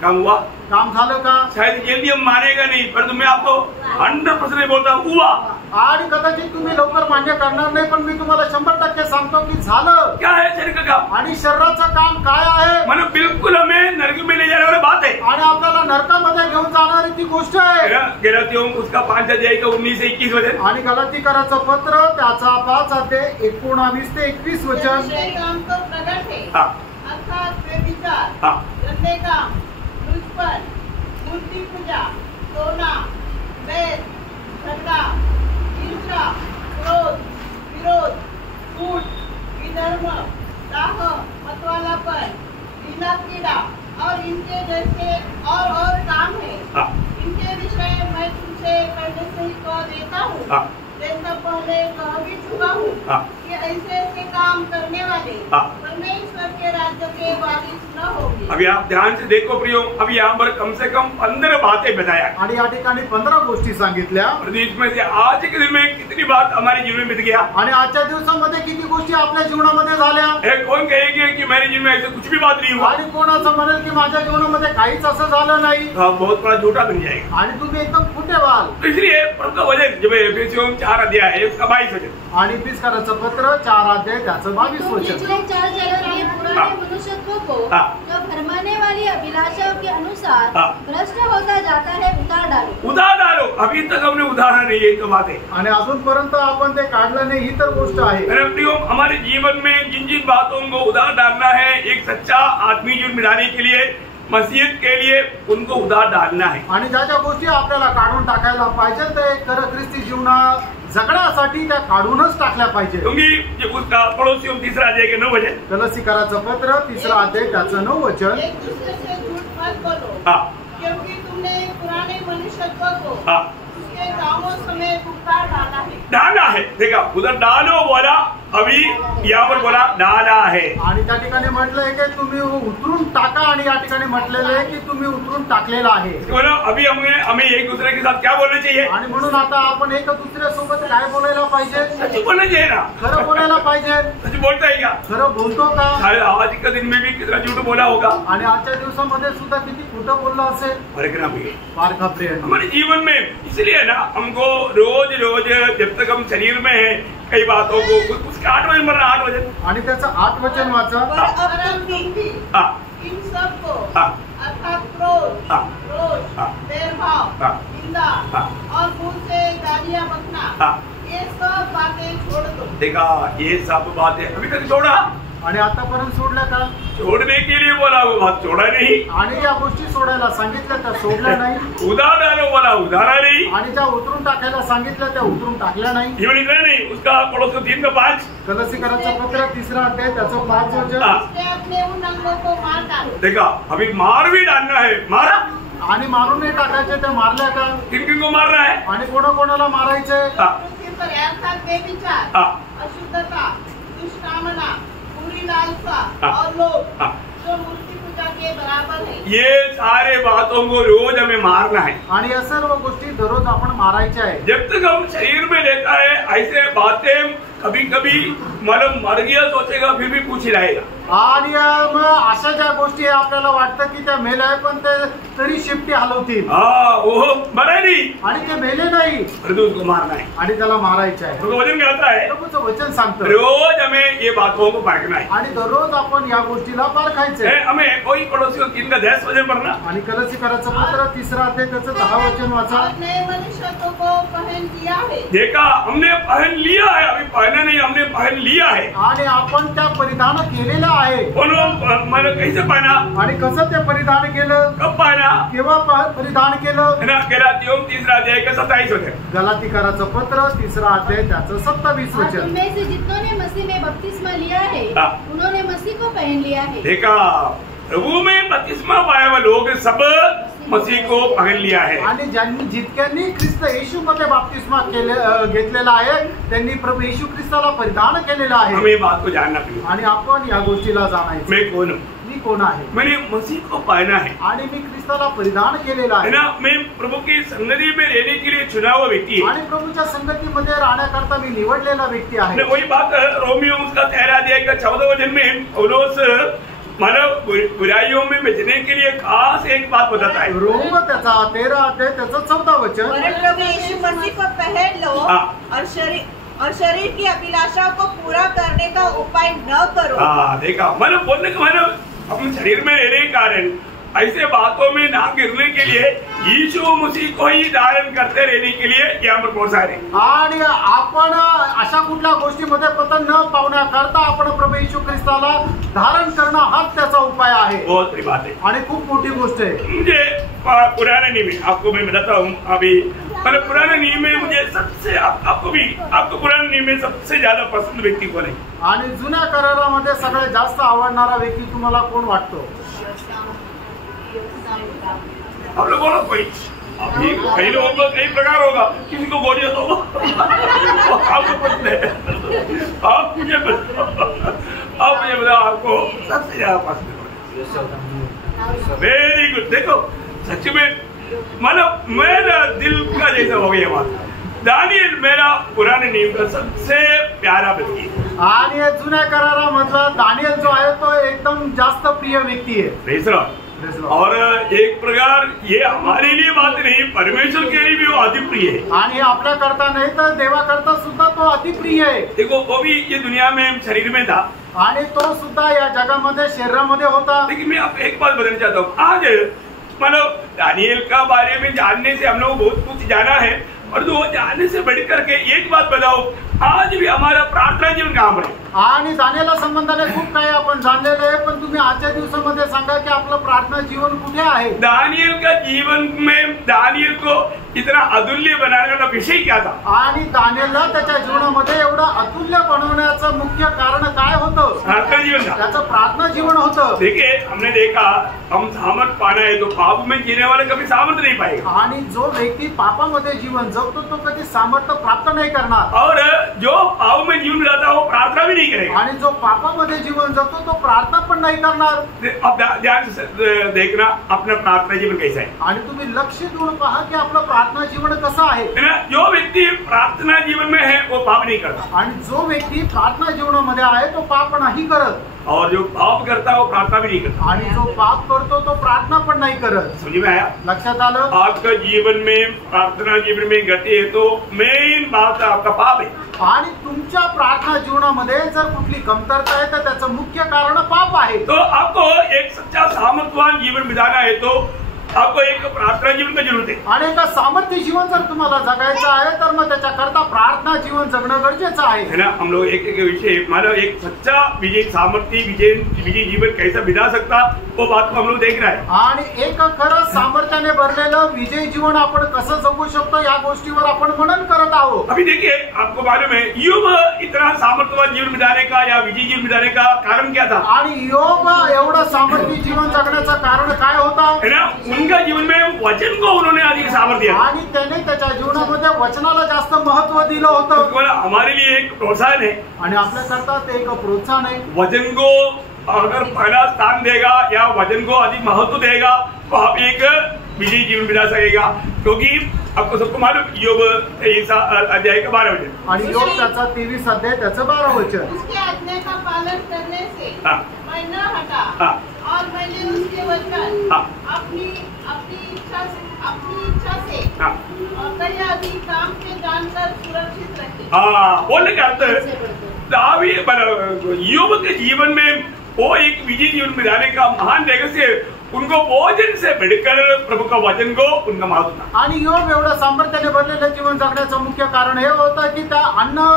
काम हुआ. काम झालं का? शायद जल्दी हम मानेगा नहीं, पर मैं आपको 100% बोलता हूँ हुआ. आणि कदाचित तुम्ही लवकर मान्य करणार नाही पण मी तुम्हाला 100% सांगतो की झालं. क्या है शरीर का काम? आणि शरीराचं काम काय आहे? मतलब बिल्कुल हमें नरक में ले जाने वाली बात है. आणि आपल्याला नरकामध्ये घेऊन जाणारी ती गोष्ट आहे. गलातियों उसका 5 अध्याय का 19 से 21 वचन. आणि गलातीकराचं पत्र त्याचा 5 अध्याय 19 ते 21 वचन. काम तो प्रगट है अर्थात व्यभिचार, हाँ। गंदे काम, लुचपन, मूर्ति पूजा, सोना, वैर, झगड़ा, हिंसा, क्रोध, विरोध, झूठ, विधर्म, दाह, मतवालापन, लीला कीड़ा और इनके जैसे और काम है। हाँ। इनके विषय मैं तुमसे पहले से ही कह देता हूँ, हाँ। जैसा पहले कह भी चुका हूँ हाँ। कि ऐसे ऐसे काम करने वाले हाँ। परमेश्वर के राज्य के वारिस न होंगे। अभी आप ध्यान से देखो प्रियो, अभी यहाँ पर कम से कम 15 बातें बताया आणि या ठिकाणी 15 गोष्टी सांगितल्या और इसमें से आज के दिन में कितनी बात हमारे जीवन में बीत गया। आणि आजच्या दिवसामध्ये किती गोष्टी आपल्या जीवनामध्ये झाल्या एक कौन कहेंगे कि मेरे जीवन में ऐसे कुछ भी बात नहीं हुआ, आणि कोण असं म्हणेल की माझ्या जीवनामध्ये काहीच असं झालं नाही तो आप बहुत बड़ा झूठा बन जाएगा। आणि तुम्ही एकदम खोटे व्हाल। तो इसलिए प्रभु का वचन जब एफेसियों 4 अध्याय है उसका 22 वचन आणि इफिसकाराचं पत्र 4 अध्याय त्याचं 22 तो वचन। पिछले 4 जन्म के पुराने हाँ। मनुष्यत्व को हाँ। जो भरमाने वाली अभिलाषाओं के अनुसार हाँ। भ्रष्ट होता जाता है उतार डालो। उधार डालो, अभी तक हमने उदाहरण नहीं, यही तो बात है। आणि अजूनपर्यंत आपण ते काढलं नाही ही तर गोष्ट आहे। मेरे प्रियो, हमारे जीवन में जिन जिन बातों को उधार डालना है, एक सच्चा आत्मी जीवन मिलाने के लिए, मसीहत के लिए, उनको उधार डालना है। आणि ज्या ज्या गोष्टी आपल्याला काढून टाकायला पाहिजे ते खरं ख्रिस्ती जीवना जगण्यासाठी त्या काढूनच टाकल्या पाहिजे। क्योंकि जब उसका पड़ोसियों 3 अध्याय के 9 वचन, कलसीकराचं पत्र 3 अध्याय त्याचं 9 वचन। एक दूसरे से झूठ मत बोलो, हाँ। क्योंकि तुमने पुराने मनुष्यत्व को हाँ। उसके कामों समेत उतार डाला है। डाला है, देखा उधर डालो बोला, अभी यहाँ पर बोला डाला है। आणि त्या ठिकाणी म्हटलंय की तुम्ही उतरून टाका आणि या ठिकाणी म्हटलेलं आहे की तुम्ही उतरून टाकलेलं आहे। बोलो अभी हमें एक दूसरे के साथ क्या बोलना चाहिए? आणि म्हणून आता आपण एक दुसऱ्यासोबत काय बोलायला पाहिजे? सच बोलना चाहिए ना। खरं बोलायला पाहिजे। सच बोलता है क्या? खरं बोलतो का? शायद आज के दिन में भी कितना झूठ बोला होगा। आणि आजच्या दिवसामध्ये सुद्धा किती खोटं बोललं असेल। फर्क ना भी फार खबरे आहे। हमारे जीवन में, इसलिए ना हमको रोज रोज जब तक हम शरीर में है कई बातों को उसके 8 वचन मरना, 8 वचन आणि त्याचं 8 वचन वाचा। पर अब तुम भी हाँ। इन सब को हाँ। अर्थात क्रोध, हाँ। रोष, हाँ। बैरभाव, हाँ। निंदा हाँ। और मुंह से गालियां बकना, हाँ। ये सब बातें छोड़ दो। देखा, ये सब बातें अभी तक छोड़ा, आणि आतापर्यंत सोडल्या का? छोड़ने के लिए बोला, वो बात छोड़ा नहीं। आणि ज्या गोष्टी सोडायला सांगितल्या त्या सोडल्या नाही। उधार डालो बोला, उधारा नहीं। आणि ज्या उतरून टाकायला सांगितल्या त्या उतरून टाकल्या नाही। जीवन इतना नहीं, उसका पड़ोसियों 3 का 5। कलसीकराचं पत्र 3 अध्याय त्याचं 5 वचन। हाँ। इसलिए अपने उन अंगों को मार डालो। देखा, अभी मार भी डालना है, मारा। आणि मारून नाही टाकायचे त्या मारल्या का? किन किन को मारना है? आणि कोणाकोणाला मारायचे? हाँ। पृथ्वी पर अर्थात बेविचार, हाँ। अशुद्धता, दुष्कामना, बुरी लालसा हाँ। और लोभ हाँ। जो मूर्ति पूजा के बराबर है। ये सारे बातों को रोज हमें मारना है। आणि या सर्व गोष्टी दररोज आपण मारायच्या आहे। जब तक हम शरीर में लेता है ऐसे बातें, कभी कभी मतलब मर गया सोचेगा, फिर भी पूछ ही रहेगा। आणि मग अशा ज्या गोष्टी आपल्याला वाटतं की त्या मेल्या आहे पण ते तरी शेपटी हलवतील। हाँ, वो मरा नहीं, आणि ते मेले नाही परंतु उसको मारना है। आणि त्याला मारायचं आहे। तो वचन कहता है प्रभूचं वचन सांगतं रोज हमें ये बातों को परखना है। आणि दररोज आपण या गोष्टीला पारखायचंय। हमें कोई पड़ोसियों 3 का 10 वचन पढ़ना। आणि कलसीकराचं पत्र 3 अध्याय त्याचं 10 वचन वाचा। और नए मनुष्यत्व को पहन लिया है। देखा, हमने पहन लिया है, अभी पहना नहीं, हमने पहन लिया है। आणि आपण त्या परिधान केलेलं आहे। मैंने कैसे पहना? आणि कसं ते परिधान केलं? कब पहना? केव्हा परिधान केलं? है ना, गलातियों 3 अध्याय का 27 वचन। गलातीकराचं पत्र 3 अध्याय त्याचं 27 और वचन। तुममें से जितनों ने मसीह में बपतिस्मा लिया है हाँ। उन्होंने मसीह को पहन लिया है। देखा, प्रभु में बपतिस्मा पाया हुआ लोग सब मसीह को पहन लिया है। आणि ज्यांनी जितक्यांनी ख्रिस्त येशू मध्ये बाप्तिस्मा घेतलेला आहे त्यांनी प्रभू येशू ख्रिस्ताला परिधान केलेलं आहे। हमें बात को जानना पड़ेगा, आणि आपण या गोष्टीला जाणायचं। मैं कौन हूँ? मी कोण आहे? मैंने मसीह को पहना है, आणि मी ख्रिस्ताला परिधान केलेलं है आहे। ना। मैं प्रभु की संगति में रहने के लिए चुना हुआ व्यक्ति है। आणि प्रभूच्या संगतीमध्ये राहण्याकरता मी निवडलेला व्यक्ती आहे। वही बात रोमियो उसका 13 अध्याय का 14 वचन में पौलुस मानव बुराइयों में बचने के लिए खास एक बात बताता है। रोम त्याचा 13 अध्याय त्याचं 14 वचन। पर प्रभु यीशु मसीह को पहन लो हाँ। और शरीर की अभिलाषा को पूरा करने का उपाय न करो। हाँ, देखा, मैंने बोलने का मैंने अपने शरीर में रहने के कारण ऐसे बातों में ना गिरने के लिए यीशु मसीह को ही धारण करते रहने के लिए यहाँ पर बहुत सारे आणि आपण अशा कुठल्या गोष्टीमध्ये पतन न पावण्याकरता आपण प्रभू येशू ख्रिस्ताला धारण करणं हाच त्याचा उपाय आहे. बहुत बड़ी बात है आणि खूप मोठी गोष्ट आहे. मुझे पुराने नियम में आपको मैं बताता हूँ अभी मतलब पुराने नियम में मुझे सबसे आपको पुराने नियम में सबसे ज्यादा पसंद व्यक्ति कौन है? आणि जुन्या करारामध्ये सगळ्यात जास्त आवडणारा व्यक्ती तुम्हाला कोण वाटतो? आप लोग बोलो कोई अभी कई लोगों को कई प्रकार होगा, किसी को बोलिए तो आपको पसंद है, आप मुझे बताओ आपको सबसे ज्यादा पसंद है? Very good. देखो सच में मतलब मेरा दिल का जैसा हो गया बात. दानियल मेरा पुराने नियम का सबसे प्यारा व्यक्ति है. आणि जुन्या करारामधला दानियल जो आहे तो एकदम जास्त प्रिय व्यक्ती आहे. और एक प्रकार ये हमारे लिए बात नहीं, परमेश्वर के लिए भी वो अति प्रिय है. आणि आपल्या करता नाही तर देवा करता सुद्धा तो अति प्रिय आहे. देखो वो भी ये दुनिया में शरीर में था आणि तो सुद्धा या जगामध्ये शरीरामध्ये होता. लेकिन मैं आपको एक बात बताना चाहता हूँ. आज मतलब दानियल का बारे में जानने से हम लोग बहुत कुछ जाना है, और वो जानने से बढ़ करके एक बात बताओ, आज भी हमारा प्रार्थना जीवन काम है. आणि दानियला संबंधाने खूप काही आपण जाणलेलं आहे, पण तुम्ही आजच्या दिवसामध्ये सांगा की आपलं प्रार्थना जीवन कुठे आहे? दानियल का जीवन में दानियल को इतना अतुल्य बनाने वाला विषय क्या था? आणि दानियलला त्याच्या जीवनामध्ये एवढं अतुल्य बनवण्याचं मुख्य कारण काय होतं? प्रार्थना जीवन था. त्याचं प्रार्थना जीवन होतं. देखिए हमने देखा हम सामर्थ पाना है तो पाप में जीने वाला कभी सामर्थ नहीं पाएगा. आणि जो व्यक्ती पापामध्ये जीवन जगतो तो कधी सामर्थ्य प्राप्त नाही करणार. और जो पाप में जीवन जाता है वो प्रार्थना भी नहीं करेगा. आणि जो पापामध्ये जीवन जगतो तो प्रार्थना पण नाही करणार. अब ध्यान से देखना अपना प्रार्थना जीवन कैसा है. आणि तुम्ही लक्ष देऊन पहा की आपलं प्रार्थना जीवन कसं आहे. जो व्यक्ति प्रार्थना जीवन में है वो पाप नहीं करता. आणि जो व्यक्ती प्रार्थना जीवनामध्ये आहे तो पाप नाही करत. और जो पाप करता है वो प्रार्थना भी नहीं करता. आणि जो पाप करतो तो प्रार्थना पण नाही करत. समझ में आया? लक्षात आलं? आपका जीवन में प्रार्थना जीवन में गति है तो मेन बात आपका पाप है. आणि तुमच्या प्रार्थना जीवनामध्ये जर कुठली कमतरता आहे तर त्याचं मुख्य कारण पाप आहे. तो आपको एक सच्चा सामर्थ्यवान जीवन बिताना है तो आपको एक प्रार्थना जीवन की जरूरत है. आणि एका सामर्थ्य जीवन जर तुम्हाला जगायचं आहे तर मग त्याच्याकरता प्रार्थना जीवन जगणं गरजेचं आहे. है ना. हम लोग एक एक विषय मानो एक सच्चा विजय सामर्थ्य विजय जीवन कैसा बिता सकता वो बात को हम लोग देख रहे हैं. आणि एक खरं सामर्थ्याने भरलेलं विजय जीवन आपण कसं जगू शकतो या गोष्टीवर आपण मनन करत आहोत. अभी देखिए आपको मालूम है योग इतना सामर्थ्यवान जीवन बिताने का या विजय जीवन बिताने का कारण क्या था? आणि योग एवढं सामर्थ्य जीवन जगण्याचं कारण काय होता? है ना. उनका जीवन में वचन को उन्होंने अधिक सामर्थ्य दिया आणि त्याने त्याच्या जीवनामध्ये वचनाला जास्त महत्व दिलं होतं. हमारे लिए एक प्रोत्साहन है. आणि आपल्याकरता ते एक प्रोत्साहन आहे. वचन को अगर पहला स्थान देगा या वचन को अधिक महत्व देगा तो आप एक विजयी जीवन बिता सकेगा. क्योंकि आपको सबको मालूम योग 23 अध्याय का 12 वचन. आणि योग त्याचा 23 अध्याय त्याचं 12 वचन. उसके आज्ञा का पालन करने से हाँ. मैं न हटा और मैंने उसके वचन अपनी इच्छा से कई अधिक काम के जानकर सुरक्षित रखे. बोलने का अर्थ दावी योग के जीवन में वो एक विजय जीवन बिताने का महान रहस्य उनको भोजन से बढ़कर प्रभु का वचन को उनका महत्व था. आणि योग एवढं सामर्थ्याने भरलेलं जीवन जगण्याचं मुख्य कारण हे होतं की त्या अन्न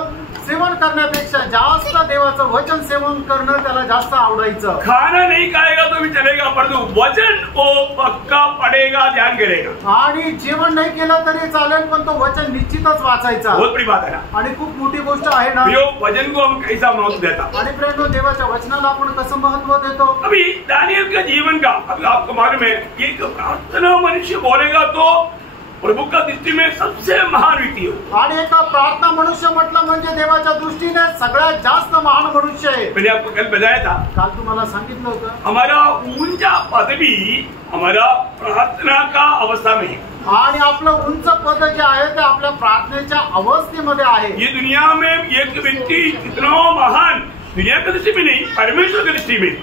सेवन करण्यापेक्षा जास्त देवाचं वचन सेवन करणं त्याला जास्त आवडायचं. खाना नहीं खाएगा तो भी चलेगा परंतु वचन को पक्का पढ़ेगा ध्यान करेगा. आणि जेवण नाही केलं तरी चालेल पण तो वचन निश्चितच वाचायचा. बहुत बड़ी बात है ना. आणि खूप मोठी गोष्ट आहे ना. वचन को हम कैसा महत्व देता. आणि प्रेम देवाच्या वचनाला आपण कसं महत्व देतो. अभी दानियल का जीवन का अभी आपको मालूम है एक प्रार्थना मनुष्य बोलेगा तो प्रभु का दृष्टि में सबसे महान व्यक्ति हो. आणि एक प्रार्थना मनुष्य म्हटलं म्हणजे देवाच्या दृष्टीने सगळ्यात जास्त महान मनुष्य आहे. मैंने आपको कल बताया था. काल तुम्हाला सांगितलं होतं हमारा ऊंचा पद भी हमारा प्रार्थना का अवस्था में है. आणि आपलं उंच पद जे आहे ते आपल्या प्रार्थनेच्या अवस्थेमध्ये आहे. ये दुनिया में एक व्यक्ति कितना महान दुनिया की दृष्टि में नहीं परमेश्वर की दृष्टि में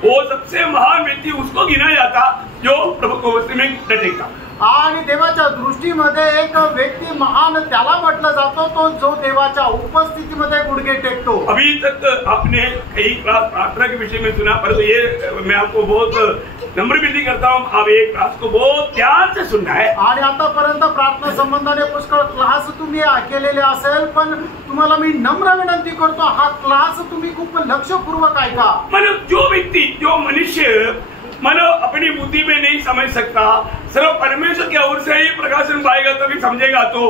वो सबसे महान व्यक्ति उसको गिना जाता जो प्रभु को वचन में डटेगा. आणि देवाच्या दृष्टीमध्ये एक व्यक्ती महान त्याला म्हटलं जातो तो जो देवाच्या उपस्थितीमध्ये गुडघे टेकतो. अभी तक आपने कई क्लास प्रार्थना के विषय में सुना परंतु ये मैं आपको बहुत नम्र विनती करता हूँ आप एक क्लास को बहुत ध्यान से सुनना है. आणि आतापर्यंत प्रार्थना संबंधाने पुष्कळ क्लास तुम्ही केलेले असेल, पण तुम्हाला मी नम्र विनंती करतो हा क्लास तुम्ही खूप लक्षपूर्वक ऐका. मतलब जो व्यक्ति जो मनुष्य मतलब अपनी बुद्धि में नहीं समझ सकता, सिर्फ परमेश्वर की ओर से ही प्रकाशन पाएगा तभी समझेगा, तो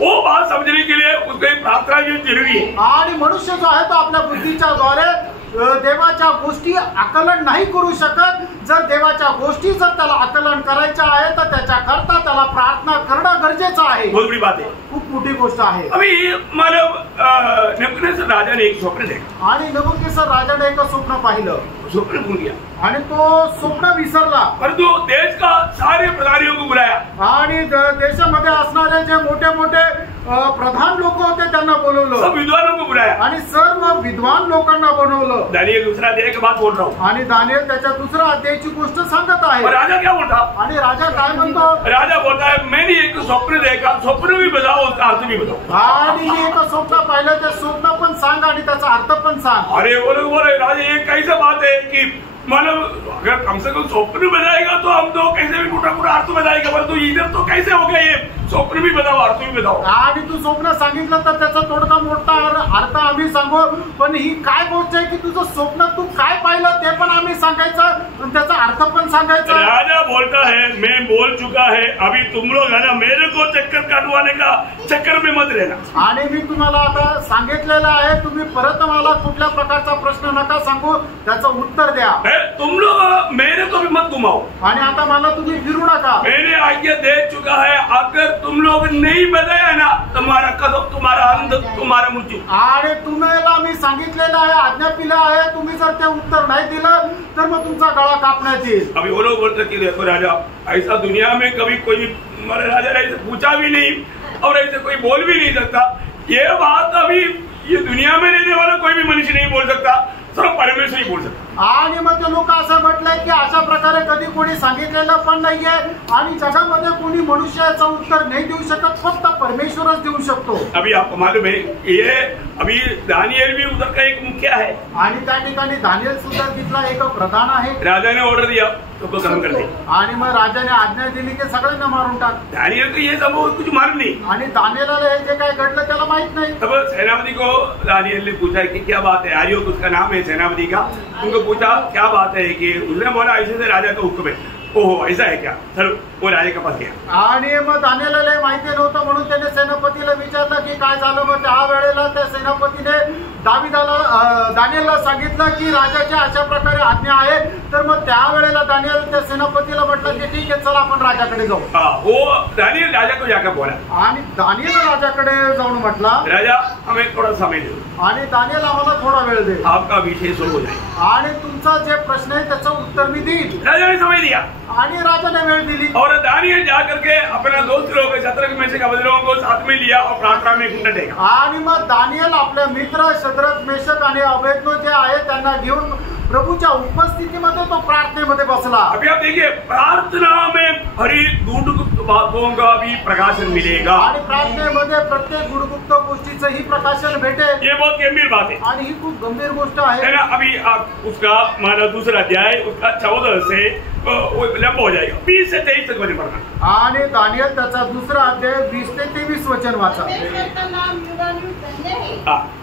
वो बात समझने के लिए उसको प्रार्थना भी जरूरी है. आणि मनुष्य जो आहे तो आपल्या बुद्धीच्या द्वारे देवाच्या गोष्टी आकलन नाही करू शकत. जर देवाच्या गोष्टी जर त्याला आकलन करायच्या आहे तर त्याच्याकरता त्याला प्रार्थना करणं गरजेचं आहे. बहुत बड़ी बात है, खूप मोठी गोष्ट आहे. अभी मतलब नेबुकदनेस्सर राजा ने एक स्वप्न देखा आणि नेबुकदनेस्सर राजाने एक स्वप्न पाहिलं स्वप्न भूल गया आणि तो स्वप्न विसरला. परंतु देश का सारे प्रधानियों को बुलाया आणि देशामध्ये असणारे जे मोठे मोठे प्रधान लोक होते त्यांना बोलवलं सब विद्वानों को बुलाया आणि सर्व विद्वान लोकांना बनवलं. दानिएल दूसरा अध्याय की बात बोल रहा हूँ. आणि दानिएल त्याच्या दुसऱ्या अध्यायाची गोष्ट सांगत आहे. और राजा क्या बोलता, आणि राजा काय म्हणतो, राजा बोलता है मैंने एक स्वप्न देखा, स्वप्न भी बताओ उसका अर्थ भी बताओ. आणि मी एक स्वप्न पाहिलं ते स्वप्न पण सांग आणि त्याचा अर्थ पण सांग. अरे वो लोग बोले राजा ये कैसे बात है कि मतलब अगर कम से कम स्वप्न बताएगा तो हम तो कैसे भी पूरा पूरा अर्थ बताएगा, परंतु इधर तो कैसे हो गया, ये स्वप्न भी बताओ अर्थ भी बताओ. आणि तू स्वप्न सांगितलं तर त्याचा तोडगा मोठा अर्थ आम्ही सांगू, पण ही काय गोष्ट आहे की तुझं स्वप्न तू काय पाहिलं ते पण आम्ही सांगायचं आणि त्याचा अर्थ पण सांगायचा. राजा बोलता है मैं बोल चुका है, अभी तुम लोग है ना मेरे को चक्कर काटवाने का चक्कर में मत रहना. आणि मी तुम्हाला आता सांगितलेलं आहे, तुम्ही परत मला कुठल्या प्रकारचा प्रश्न नका सांगू, त्याचं उत्तर द्या. तुम लोग मेरे को भी मत घुमाओ. आणि आता मला तुम्ही फिरू नका. मैंने आज्ञा दे चुका है, अगर तुम लोग नहीं बताया ना तुम्हारा कदम, तुम्हारा अंत, तुम्हारा मृत्यू. आणि तुम्हाला मी सांगितलेलं आहे, आज्ञा पिलं आहे, तुम्ही जर ते उत्तर नाही दिलं तर मग तुमचा गळा कापण्यात येईल. अभी वो लोग बोलते कि देखो राजा ऐसा दुनिया में कभी कोई हमारे राजा ने ऐसे पूछा भी नहीं और ऐसे कोई बोल भी नहीं सकता. ये बात अभी ये दुनिया में रहने वाला कोई भी मनुष्य नहीं बोल सकता, सिर्फ परमेश्वर ही बोल सकता. आणि मग ते लोक असं म्हटलंय की अशा प्रकारे कधी कोणी सांगितलेलं पण नाहीये आणि जगामध्ये कोणी मनुष्याचं उत्तर नाही देऊ शकत, फक्त परमेश्वरच देऊ शकतो. अभी आपको मालूम है ये अभी दानिएल भी उधर का एक मुखिया है. आणि त्या ठिकाणी दानिएल सुद्धा तिथला एक प्रधान आहे. राजा ने ऑर्डर दिया तो खत्म कर दे. आणि मग राजाने आज्ञा दिली की सगळ्यांना मारून टाक. दानिएल को ये सब कुछ मालूम नहीं. आणि दानिएलला हे जे काय घडलं त्याला माहित नाही. तब सेनापति को दानिएल ने पूछा कि क्या बात है, आर्योक उसका नाम है सेनापति का. उनको पूछा क्या बात है कि उसने बोला ऐसे से राजा का हुक्म है. ओहो ऐसा है क्या, चलो वो राजा के पास गया. आणि मग दानिएलला माहिती नव्हतं म्हणून त्याने सेनापतीला विचारलं की काय झालं. मग त्या वेळेला त्या सेनापतीने दानिएलला सांगितलं की राजाची अशा प्रकारे आज्ञा आहे. तर मग त्या वेळेला दानिएल त्या सेनापतीला म्हटलं की ठीक आहे चला आपण राजाकडे जाऊ. वो दानिएल राजा को जाकर बोला आणि दानिएल राजाकडे जाऊन म्हटला राजा हमें थोड़ा समय दो आणि दानिएल आम्हाला थोडा वेळ दे, आपका विषय सोल्व हो जाए. आणि तुमचा जे प्रश्न आहे त्याचं उत्तर मी देईन. राजा ने समय दिया आणि राजाने वेळ दिली. और दानिएल जाकर के अपना दोस्त लोग 17 में से लोगों को साथ में लिया और प्रार्थना में घंटा टेका. आणि मग दानिएल आपल्या मित्र शद्रक मेशक आणि अबेदनो जे आहे त्यांना घेऊन प्रभूच्या उपस्थितीमध्ये तो प्रार्थनेमध्ये बसला. अभी आप देखिए प्रार्थना में हरी गुप्त बातों का भी प्रकाशन मिलेगा. आणि प्रार्थनेमध्ये प्रत्येक गुडगुप्त गोष्टीचं ही प्रकाशन भेटेल. ये बहुत गंभीर बात है. आणि ही खूप गंभीर गोष्ट है आहे. ना. अभी आप उसका हमारा दूसरा अध्याय उसका 14 से लंबा हो जाएगा, 20 से 23 तक वचन पढ़ना. आणि दानिएल त्याचा दुसरा अध्याय 20 ते 23 वचन वाचा. परमेश्वर का नाम युगानुयुग धन्य है,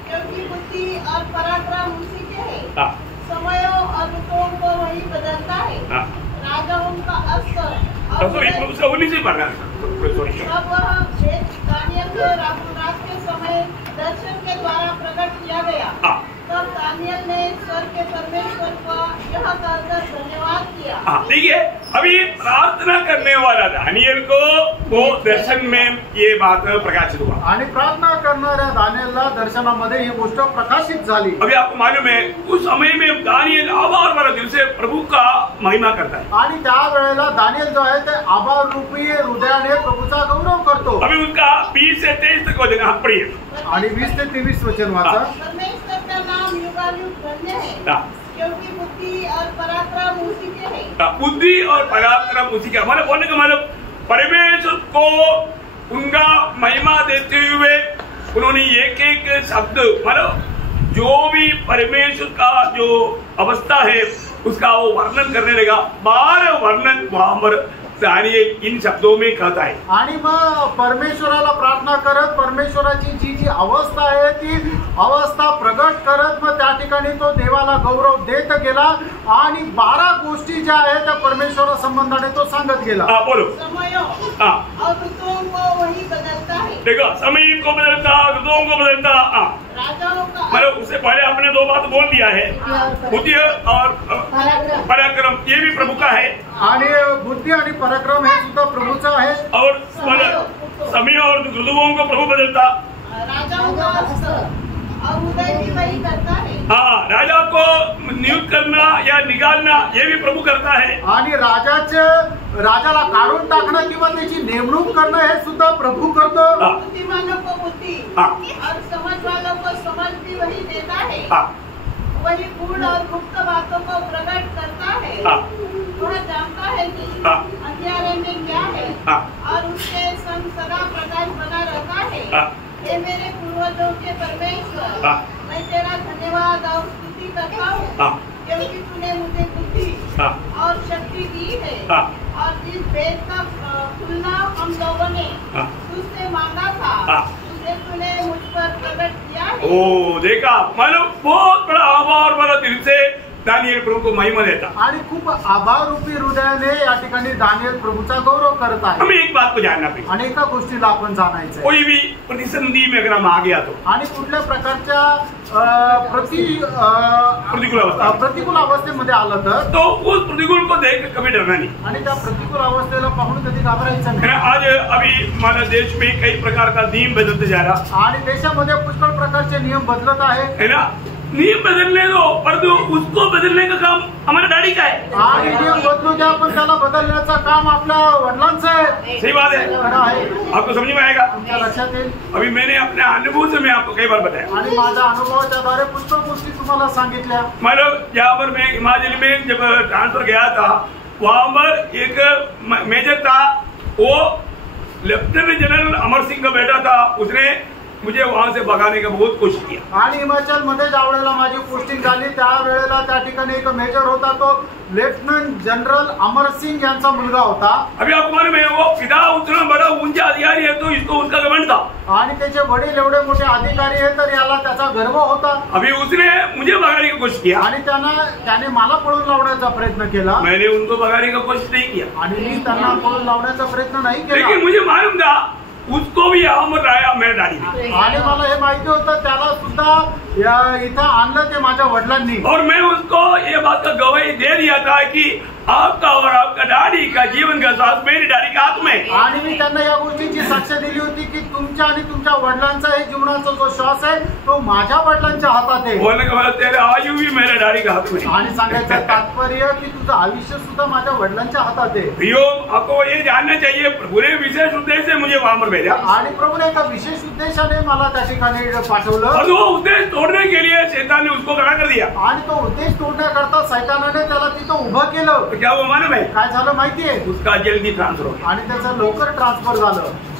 क्योंकि बुद्धि और पराक्रम उसी के है. समयों और ऋतुओं को वही बदलता है. राजाओं का अस्त्र और उसका 19 से पढ़ना. तब वह भेद दानिएल को रात के समय दर्शन के द्वारा प्रकट किया गया. तब दानिएल ने स्वर्ग के परमेश्वर का यह कहकर धन्यवाद किया. देखिए अभी प्रार्थना करने वाला दानिएल को वो दर्शन में ये बात प्रकाशित हुआ. आणि प्रार्थना करणाऱ्या दानिएलला दर्शनामध्ये ही गोष्ट प्रकाशित झाली. अभी आपको मालूम है उस समय में दानिएल आभार भरा दिल से प्रभु का महिमा करता है. आणि त्या वेळेला दानिएल जो आहे ते आभार रूपी हृदयाने प्रभूचा गौरव करतो. अभी उनका 20 से 23 तक वचन आप पढ़िए. आणि 20 ते 23 वचन वाचा. परमेश्वर का नाम युगानुयुग धन्य है, क्योंकि बुद्धि और पराक्रम उसी के है. बुद्धि और पराक्रम उसी का मतलब बोलने का मतलब परमेश्वर को उनका महिमा देते हुए उन्होंने एक एक शब्द मतलब जो भी परमेश्वर का जो अवस्था है उसका वो वर्णन करने लगा। 12 वर्णन वहां पर दानिएल इन शब्दों में कहता है। आणि मग परमेश्वराला प्रार्थना करत परमेश्वराची जी जी अवस्था आहे ती अवस्था प्रगट करत मग त्या ठिकाणी तो देवाला गौरव देत गेला आणि 12 गोष्टी ज्या आहेत त्या परमेश्वरा संबंधाने तो सांगत गेला। बोलो। समयों और ऋतुओं को वही बदलता है। देखो, समय को बदलता, ऋतुओं को बदलता। राजाओं का मतलब उससे पहले आपने 2 बात बोल दिया है, बुद्धि और पराक्रम, ये भी प्रभु का है। आणि बुद्धी आणि पराक्रम हे सुद्धा प्रभूचा आहे। और समय और ऋतुओं को प्रभु बदलता। राजाओं का अस्त और उदय भी वही करता है। हाँ, राजा को नियुक्त करना या निकालना ये भी प्रभु करता है। आणि राजाला काढून टाकणं किंवा त्याची नेमणूक करणं हे सुद्धा प्रभू करतो। बुद्धिमानों को बुद्धि और समझ वालों को समझ भी वही देता है। वही पूर्ण और गुप्त बातों को प्रकट करता है। वह जानता है कि अंधियारे में क्या है और उसके संग सदा प्रकाश बना रहता है। ये मेरे पूर्वजों के परमेश्वर, मैं तेरा धन्यवाद और स्तुति करता हूँ क्योंकि तूने मुझे बुद्धि और शक्ति दी है और जिस भेद का खुलना हम लोगों ने तुझसे मांगा था उसे तूने मुझ पर प्रकट किया है। ओ देखा, मतलब बहुत बड़ा आभार वाला दिल से दानिएल प्रभु को महिमा देता आणि खूप आभार रूपी हृदयाने या ठिकाणी दानिएल प्रभूचा गौरव करत आहे। हमें एक बात को जानना पड़ेगा, आणि एका गोष्टीला आपण जाणायचं आहे, कोई भी प्रतिसंधि में अगर हम आ गया तो आणि कुठल्या प्रकारच्या प्रतिकूल अवस्थेमध्ये आलं तर उस प्रतिकूल को देख कभी डरना नहीं। आणि त्या प्रतिकूल अवस्थेला पाहून कधी घाबरायचं नाही। आज अभी हमारे देश में कई प्रकार का नियम बदलते जा रहा आणि देशामध्ये पुष्कळ प्रकारचे नियम बदलत आहे है ना। नियम बदलने दो, परंतु उसको बदलने का काम हमारे डैडी का है। आणि नियम बदलू द्या पण त्याला बदलण्याचं काम आपल्या वडिलांचं आहे। सही बात है, आपको समझ में आएगा। तुमच्या लक्षात येईल। अभी मैंने अपने अनुभव से मैं आपको कई बार बताया आणि माझ्या अनुभवाच्या द्वारे पुष्कळ गोष्टी तुम्हाला सांगितल्या। मतलब जहाँ पर मैं हिमाचल में जब ट्रांसफर गया था वहां पर एक मेजर था, वो लेफ्टिनेंट जनरल अमर सिंह का बेटा था, उसने मुझे वहां से भगाने का बहुत कोशिश किया। आणि हिमाचल मध्ये ज्या वेळेला माझी पोस्टिंग झाली त्यावेळेला त्या ठिकाणी एक मेजर होता, तो लेफ्टनंट जनरल अमर सिंह यांचा मुलगा होता। अभी आपको मालूम है वो पिता उतना बड़ा ऊंचा अधिकारी है तो इसको उसका घमंड था। आणि त्याचे वडील एवढे मोठे अधिकारी आहेत तर याला त्याचा गर्व होता। अभी उसने मुझे भगाने की कोशिश किया आणि त्याने मला पळून लावण्याचा प्रयत्न केला। मैंने उनको भगाने का कोशिश नहीं किया आणि मी त्यांना पळून लावण्याचा प्रयत्न नाही केला। लेकिन मुझे मालूम था उसको भी यहाँ पर आया मेरे डैडी ने। आणि मला हे माहिती होतं त्याला सुद्धा इथं आणलं ते माझ्या वडिलांनी। और मैं उसको ये बात का गवाही दे दिया था कि आपका और आपका डैडी का जीवन का साथ मेरी डैडी के हाथ में। आणि मी त्यांना या गोष्टीची साक्ष दिली होती की तुमच्या आणि तुमच्या वडिलांचा हे जीवनाचा जो श्वास आहे तो माझ्या वडिलांच्या हातात आहे। बोलने का मतलब तेरे आयु भी मेरे डैडी के हाथ में। आणि सांगायचं तात्पर्य की तुझं आयुष्य सुद्धा माझ्या वडिलांच्या हातात आहे। प्रियो, आपको ये जानना चाहिए प्रभुने विशेष उद्देश्य से मुझे वहां पर भेजा आणि प्रभूने एका विशेष उद्देशाने मला त्या ठिकाणी पाठवलं। और वो उद्देश्य तोड़ने के लिए शैतान ने उसको खड़ा कर दिया। आणि तो उद्देश तोडण्याकरता शैतानाने त्याला तिथं उभं केलं। तो क्या वो मालूम है काय झालं माहितीये? उसका जल्दी ट्रांसफर हो गया। आणि त्याचं लवकर ट्रान्सफर झालं।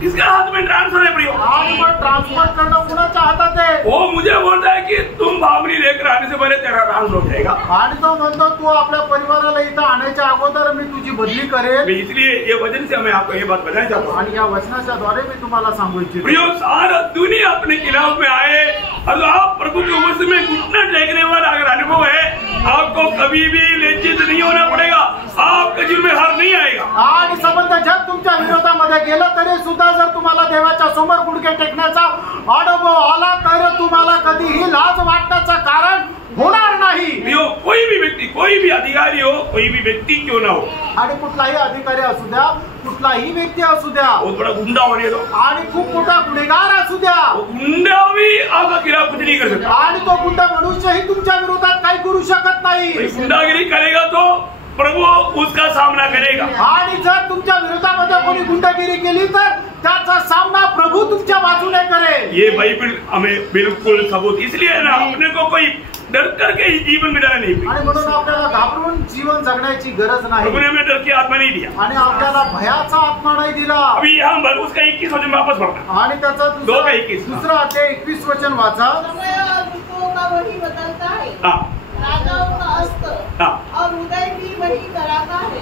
किसका हाथ में ट्रांसफर है प्रियो? आणि मग ट्रान्सफर करणं कुणाच्या हातात आहे? वो मुझे बोलता है कि तुम बाबरी लेकर आने से पहले तेरा ट्रांसफर हो जाएगा। आणि तो म्हणतो तू आपल्या परिवाराला इथं आणायच्या अगोदर मी तुझी बदली करेल। इसलिए ये वचन से मैं आपको ये बात बताना चाहता हूँ। आणि या वचनाच्या द्वारे मी तुम्हाला सांगू इच्छितो। प्रियो, सारा दुनिया अपने खिलाफ में आए और आप प्रभु के वश में घुटना टेकने वाला अगर अनुभव है, आपको कभी भी लज्जित नहीं होना पड़ेगा, आपके जीवन में हार नहीं आएगा। आणि संबंध जग तुमच्या विरोधामध्ये गेलं तरी सुद्धा जर तुम्हाला देवाच्या समोर गुडघे टेकण्याचा अनुभव आला तर तुम्हाला कधीही लाज वाटण्याचं कारण होणार नाही। कोई भी व्यक्ति, कोई भी अधिकारी हो, कोई भी व्यक्ति क्यों ना हो, आणि कुठलाही अधिकारी असू द्या, कुठलाही व्यक्ती असू द्या, वो थोड़ा गुंडा होने दो, आणि खूप मोठा गुन्हेगार असू द्या, गुंडा भी आपका खिलाफ कुछ नहीं कर सकता। आणि तो गुंडा मनुष्यही तुमच्या विरोधात काही करू शकत नाही। गुंडागिरी करेगा तो प्रभु उसका सामना करेगा। आणि जर तुमच्या विरोधामध्ये कोणी गुंडागिरी केली तर त्याचा सामना प्रभू तुमच्या बाजूने करेल। ये बाइबल हमें बिल्कुल सबूत, इसलिए ना अपने को कोई डर करके जीवन बिताना नहीं। आणि म्हणून आपल्याला घाबरून जीवन जगण्याची गरज नाही। प्रभु ने हमें डर की आत्मा नहीं दिया आणि आपल्याला भयाचा आत्मा नाही दिला। अभी यहाँ पर उसका 21 वचन वापस पढ़ना। आणि त्याचा दुसरा अध्याय 21 वचन वाचा। समय और ऋतुओं का वही बदलता है। हाँ, राजाओं का अस्त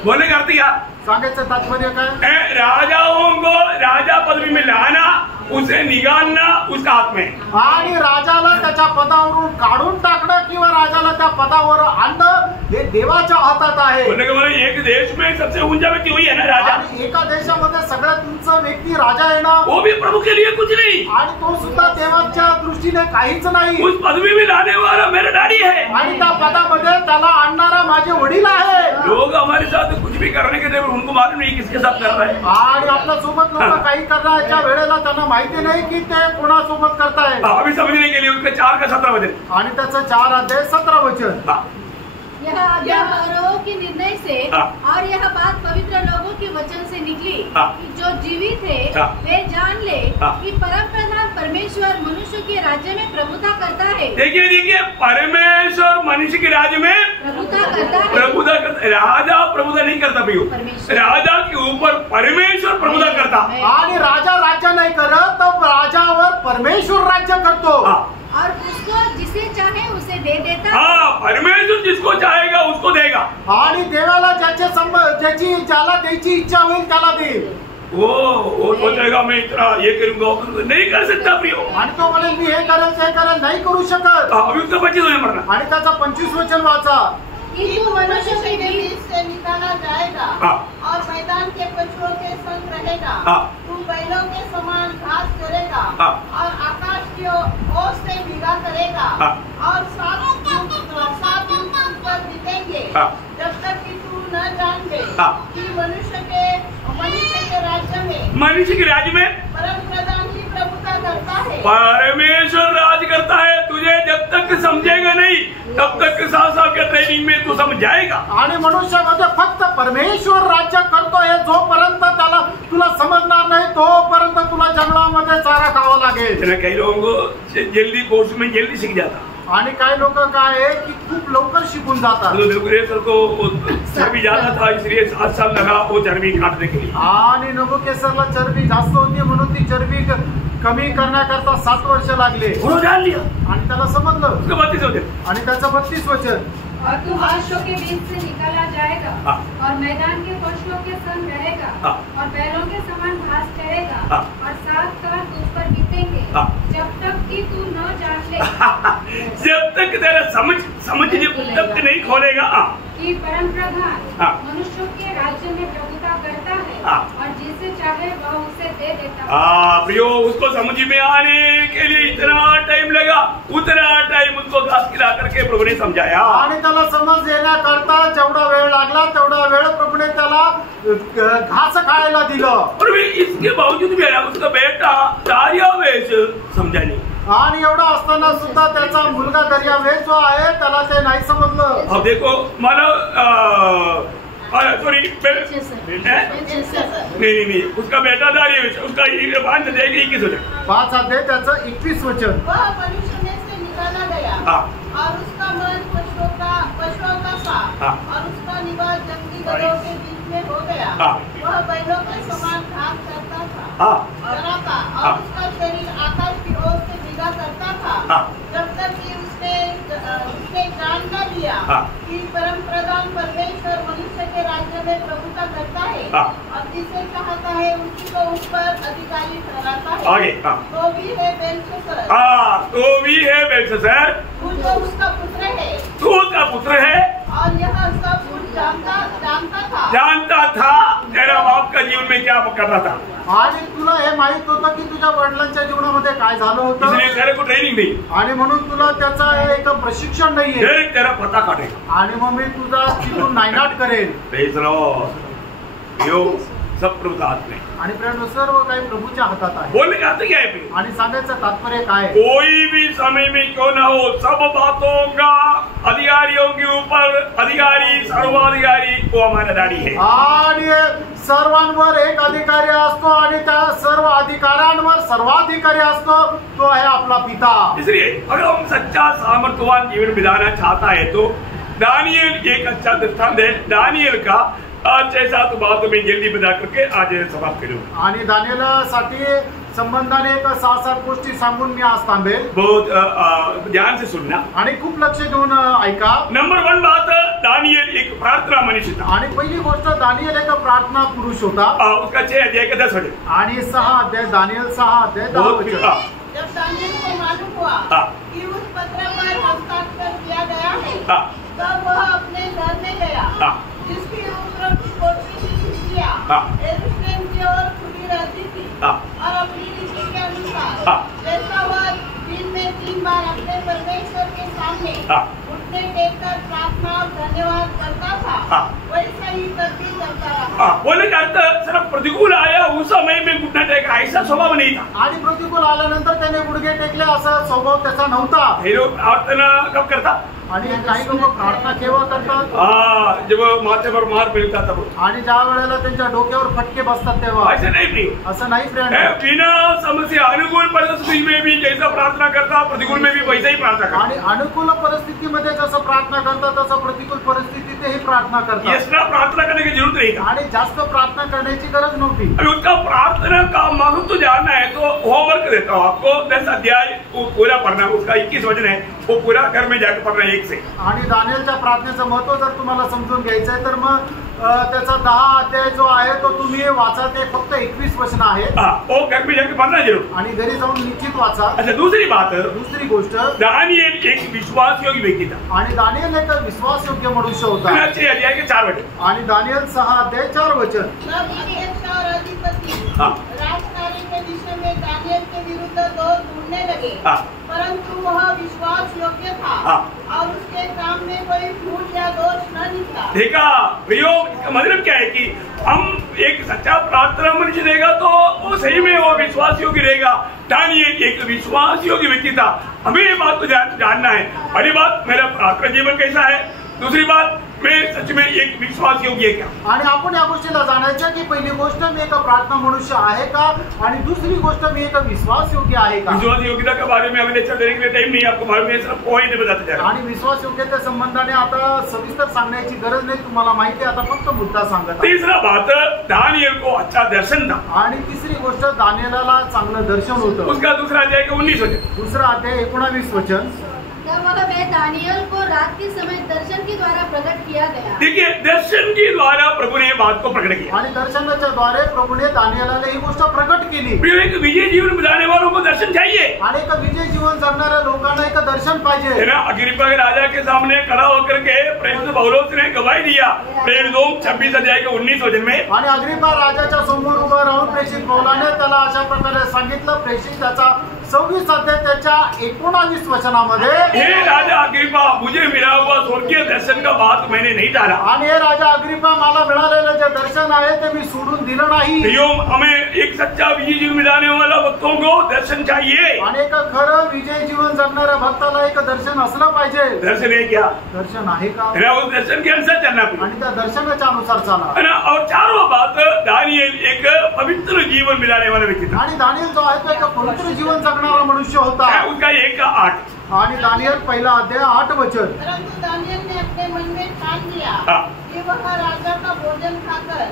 बोलने का अर्थ क्या? सांगायचं तात्पर्य काय? राजाओं को राजा पदवी में लाना, उसे निकालना उसका हाथ में है। आणि राजाला त्याच्या पदावरून काढून टाकणं किंवा राजाला त्या पदावर आणणं हे देवाच्या हातात आहे। बोलने का मतलब एक देश में सबसे ऊंचा व्यक्ति वही है ना, राजा। आणि एका देशामध्ये सगळ्यात उंच व्यक्ती राजा आहे ना, वो भी प्रभु के लिए कुछ नहीं, आणि तो सुद्धा देवाच्या दृष्टीने काहीच नाही। उस पदवी में लाने वाला मेरा डैडी है, आणि त्या पदामध्ये त्याला आणणारा माझे वडील आहे। लोग हमारे साथ कुछ भी करने के लिए उनको मालूम नहीं किसके साथ कर रहे हैं। आणि आपल्या सोबत लोक काही करण्याच्या वेळेला त्यांना माहिती नाही की ते कोणासोबत करताय। अभी समझने के लिए उनके 4 का 17 वचन, आणि त्याचं 4 अध्याय 17 वचन। यह आज्ञा फरोह के निर्णय से और यह बात पवित्र लोगों के वचन से निकली कि जो जीवित है वे जान ले कि परम प्रधान परमेश्वर मनुष्य के राज्य में प्रभुता करता है। देखिए परमेश्वर मनुष्य के राज्य में प्रभुता करता है। प्रभुता करता, राजा प्रभुता नहीं करता भैया, राजा के ऊपर परमेश्वर प्रभुता करता। आणि राजा राज्य नाही करत, तर राजावर परमेश्वर राज्य करतो। और उसको जिसे चाहे उसे दे देता। हाँ, परमेश्वर जिसको चाहेगा उसको देगा। आणि देवाला ज्याची ज्याला द्यायची इच्छा होईल त्याला देईल। वो सोचेगा मैं इतना ये करूंगा, नहीं कर सकता प्रियो। आणि तो म्हणेल मी हे करेल ते करेल, नाही करू शकत। अभी उसका 25 वचन पढ़ना। आणि त्याचा 25 वचन वाचा। कि तू मनुष्य के बीच से निकाला जाएगा और मैदान के पशुओं के संग रहेगा। तू बैलों के समान घास चरेगा और आकाश की ओर से भीगा करेगा और 7 युग पर बीतेंगे जब तक कि तू न जान ले कि मनुष्य के राज्य में परम प्रधान ही प्रभुता करता है। परमेश्वर राज करता है। तुझे जब तक समझेगा नहीं तब तक 7 साल के ट्रेनिंग में तू समझ जाएगा। आणि मनुष्यामध्ये फक्त परमेश्वर राज्य करतोय, जोपर्यंत त्याला तुला समजणार नाही तोपर्यंत तुला जंगलामध्ये चारा खावा लागेल। कई लोगों को जल्दी कोर्स में जल्दी सीख जाता, आणि काही लोक काय आहे की खूप लवकर शिकून जातात। सर को चरबी ज्यादा था इसलिए 7 साल लगा वो चरबी काटने के लिए। आणि नबुकेसरला चरबी जास्त होती म्हणून ती चरबी कमी करण्याकरता 7 वर्ष लागले। उन्होंने जान लिया आणि त्याला समजलं। उसका 32 वचन, आणि त्याचं 32 वचन। और तू मनुष्यों के बीच से निकाला जाएगा और मैदान के पशुओं के संग रहेगा और बैलों के समान घास चरेगा और 7 साल तुझ पर बीतेंगे जब तक कि तू न जान ले। जब तक तेरा समझ जब तक नहीं खोलेगा कि परम प्रधान मनुष्यों के राज्य में प्रभुता करता है और जिसे चाहे वह उसे दे देता है। प्रियो, उसको समझ में आने के लिए इतना टाइम लगा, उतना टाइम उसको घास खिला करके प्रभु ने समझाया। आणि त्याला समज येण्याकरता जेवढा वेळ लागला तेवढा वेळ प्रभूने त्याला घास खायला दिलं। और इसके बावजूद भी उसका बेटा दार्यावेश समझा नहीं। आणि एवढा असताना सुद्धा त्याचा मुलगा दर्यावेश जो आहे त्याला ते नाही समजलं। अब देखो मला सॉरी नहीं उसका बेटा दार्यावेश, उसका 5 अध्याय 21 वचन, 5 अध्याय त्याचं 21 वचन। वह मनुष्य में से निकाला गया और उसका मन पशुओं का सा और उसका निवास जंगली गधों के बीच में हो गया। वह बैलों के समान घास करता था, चराता और उसका शरीर आकाश की ओर से भीगा करता था जब तक कि उसने जान न लिया कि परम प्रधान परमेश्वर मनुष्य के राज्य में प्रभुता करता है और जिसे चाहता है उसी को उस पर अधिकारी ठहराता है। आगे तो भी है बेलशस्सर, तो भी है बेलशस्सर, तू तो उसका पुत्र है, तू उसका पुत्र है और यह सब कुछ जानता था तेरा बाप का जीवन में क्या कर रहा था। आणि तुला हे माहित होतं की तुझ्या वडिलांच्या जीवनामध्ये काय झालं होतं, इसलिए तेरे को ट्रेनिंग नहीं, आणि म्हणून तुला त्याचा एक प्रशिक्षण नाहीये, फिर तेरा पता काटेगा आणि मग मी तुझा तिथून नायनाट करेल। Praise Lord. यो सब प्रभु का हाथ में, आणि प्रेम सर्व काही प्रभूच्या हातात आहे। बोलने का अर्थ क्या है? आणि सांगायचं तात्पर्य काय? कोई भी समय में क्यों ना हो, सब बातों का अधिकारियों के ऊपर अधिकारी सर्वाधिकारी वो हमारा दाढ़ी है। आणि सर्वांवर एक अधिकारी असतो आणि त्या सर्व अधिकाऱ्यांवर सर्वाधिकारी असतो, तो आहे आपला पिता। इसलिए अगर हम सच्चा सामर्थ्यवान जीवन बिताना चाहता है तो दानियल एक अच्छा दृष्टांत है। दानियल का 6-7 बात में जल्दी बता करके आज समाप्त करूँ। आणि दानियलसाठी संबंधाने एक 6-7 गोष्टी सांगून मी आज थांबेल. बहुत ध्यान से सुनना. आणि खूप लक्ष देऊन ऐका. नंबर 1 बात, दानियल एक प्रार्थना मनुष्य था. आणि पहिली गोष्ट, दानियल एक प्रार्थना पुरुष होता. उसका 6 अध्याय का 10 वचन आणि 6 अध्याय, दानियल 6 अध्याय 10 वचन. जब दानियल को मालूम हुआ कि उस पत्र पर हस्ताक्षर किया गया है, तब वह अपने घर में गया, जिसकी ऊपर की कोठरी की खिड़कियां यरूशलेम की ओर खुली रहती थी, और अपनी रीति के अनुसार जैसा वह दिन में 3 बार अपने परमेश्वर के सामने घुटने टेककर प्रार्थना और धन्यवाद करता था, वैसा ही तब भी करता रहा. बोले जाता सिर्फ प्रतिकूल आया उस समय में घुटना टेका, ऐसा स्वभाव नहीं था. आणि प्रतिकूल आल्यानंतर त्याने गुडघे टेकले असा स्वभाव त्याचा नव्हता. हे लोग प्रार्थना कब करता? आणि काही लोक प्रार्थना केव्हा करतात? जब माथे पर मार मिलता तब. आणि ज्या वेळेला त्यांच्या डोक्यावर फटके बसतात तेव्हा. ऐसे नहीं प्रिय, असं नाही फ्रेंड. बिना समस्या अनुकूल परिस्थिति में भी जैसा प्रार्थना करता, प्रतिकूल में भी वैसा ही प्रार्थना करता. आणि अनुकूल परिस्थितीमध्ये जसं प्रार्थना करतात तसं प्रतिकूल परिस्थितीतही प्रार्थना करतात. एक्स्ट्रा प्रार्थना करने की जरूरत नहीं था. आणि जास्त प्रार्थना करण्याची गरज नव्हती. अभी उसका प्रार्थना का महत्व जानना है तो होमवर्क देता हूँ आपको. 10 अध्याय पूरा पढ़ना, उसका 21 वचन है, वो पूरा घर में जाकर पढ़ना 1 से. आणि दानियलच्या प्रार्थनेचं महत्व जर तुम्हाला समजून घ्यायचं आहे तर मग त्याचा 10 अध्याय जो आहे तो तुम्ही वाचा. ते फक्त 21 वचन आहेत. वो घर में जाकर पढ़ना जरूर. आणि घरी जाऊन निश्चित वाचा. अच्छा, दूसरी बात, दुसरी गोष्ट, दानियल एक विश्वास योग्य व्यक्ती था. आणि दानियल एक विश्वासयोग्य मनुष्य होता. 6 अध्याय के 4 वचन. आणि दानियल 6 अध्याय 4 वचन. तब अध्यक्ष और अधिपति राजकार्य के विषय में दानियल के विरुद्ध दोष ढूंढने लगे, परंतु वह विश्वास योग्य था और उसके काम में कोई झूठ या दोष न निकला. देखा प्रियो, इसका मतलब क्या है कि हम एक सच्चा प्रार्थना मनुष्य देगा तो वो सही में वो विश्वास योग्य रहेगा. दानियल एक विश्वास योग्य व्यक्ति था. हमें ये बात को जानना है. पहली बात, मेरा प्रार्थना जीवन कैसा है. दूसरी बात, मैं सच में एक विश्वास योग्य है क्या. आणि आपण या गोष्टीला जाणायचं की पहिली गोष्ट, मी एक प्रार्थना मनुष्य आहे का, आणि दुसरी गोष्ट, मी एक विश्वास योग्य आहे का. विश्वास योग्यता के बारे में हमें लेक्चर देने के लिए टाइम नहीं, आपको मालूम है, सिर्फ पॉइंट बताते जा रहे हैं. आणि विश्वास योग्यते संबंधाने आता सविस्तर सांगण्याची गरज नाही, तुम्हाला माहिती आहे, आता फक्त मुद्दा सांगत आहे. तीसरा बात, दानियल को अच्छा दर्शन था. आणि तिसरी गोष्ट, दानियेलाला चांगलं दर्शन होतं. उसका दूसरा अध्याय का 19 वचन. दुसरा अध्याय 19 वचन. तब वह दानियल को रात के समय दर्शन के द्वारा प्रकट किया गया. देखिए, दर्शन के द्वारा प्रभु ने बात को प्रकट किया. आणि दर्शनाच्या द्वारे प्रभूने दानियेलाला ही गोष्ट प्रकट केली. एक विजय जीवन बिताने वालों को दर्शन चाहिए. आणि एक विजय जीवन जगणाऱ्या लोकांना एक दर्शन पाहिजे. अग्रिप्पा के राजा के सामने खड़ा होकर के प्रेरित पौलुस ने गवाही दिया. प्रेरितों 26 अध्याय के 19 वचन में. आणि अग्रिप्पा राजाच्या समोर उभं राहून प्रेषित पौलाने त्याला अशा प्रकारे सांगितलं. प्रेषित त्याचा 26 अध्याय त्याच्या 19 वचनामध्ये, हे राजा अग्रिप्पा, मुझे मिला हुआ स्वर्गीय दर्शन का बात मैंने नहीं टाला. आणि हे राजा अग्रिप्पा, मला मिळालेलं जे दर्शन आहे ते मी सोडून दिलं नाही. हमें एक सच्चा विजय जीवन बिताने वाला भक्तों को दर्शन चाहिए. आणि एक खरं विजय जीवन जगणाऱ्या भक्ताला एक दर्शन असलं पाहिजे. दर्शन है क्या? दर्शन आहे का? उस दर्शन के अनुसार चलना पड़ेगा. आणि त्या दर्शनाच्या अनुसार चाला. और चारों बात, दानियल एक पवित्र जीवन बिताने वाला व्यक्ती था. आणि दानियल जो आहे तो एक पवित्र जीवन जगणारा मनुष्य होता. उसका 1:8. आणि दानियल पहिला अध्याय 8 वचन. परंतु दानियल ने अपने मन में ठान लिया कि वह राजा का भोजन खाकर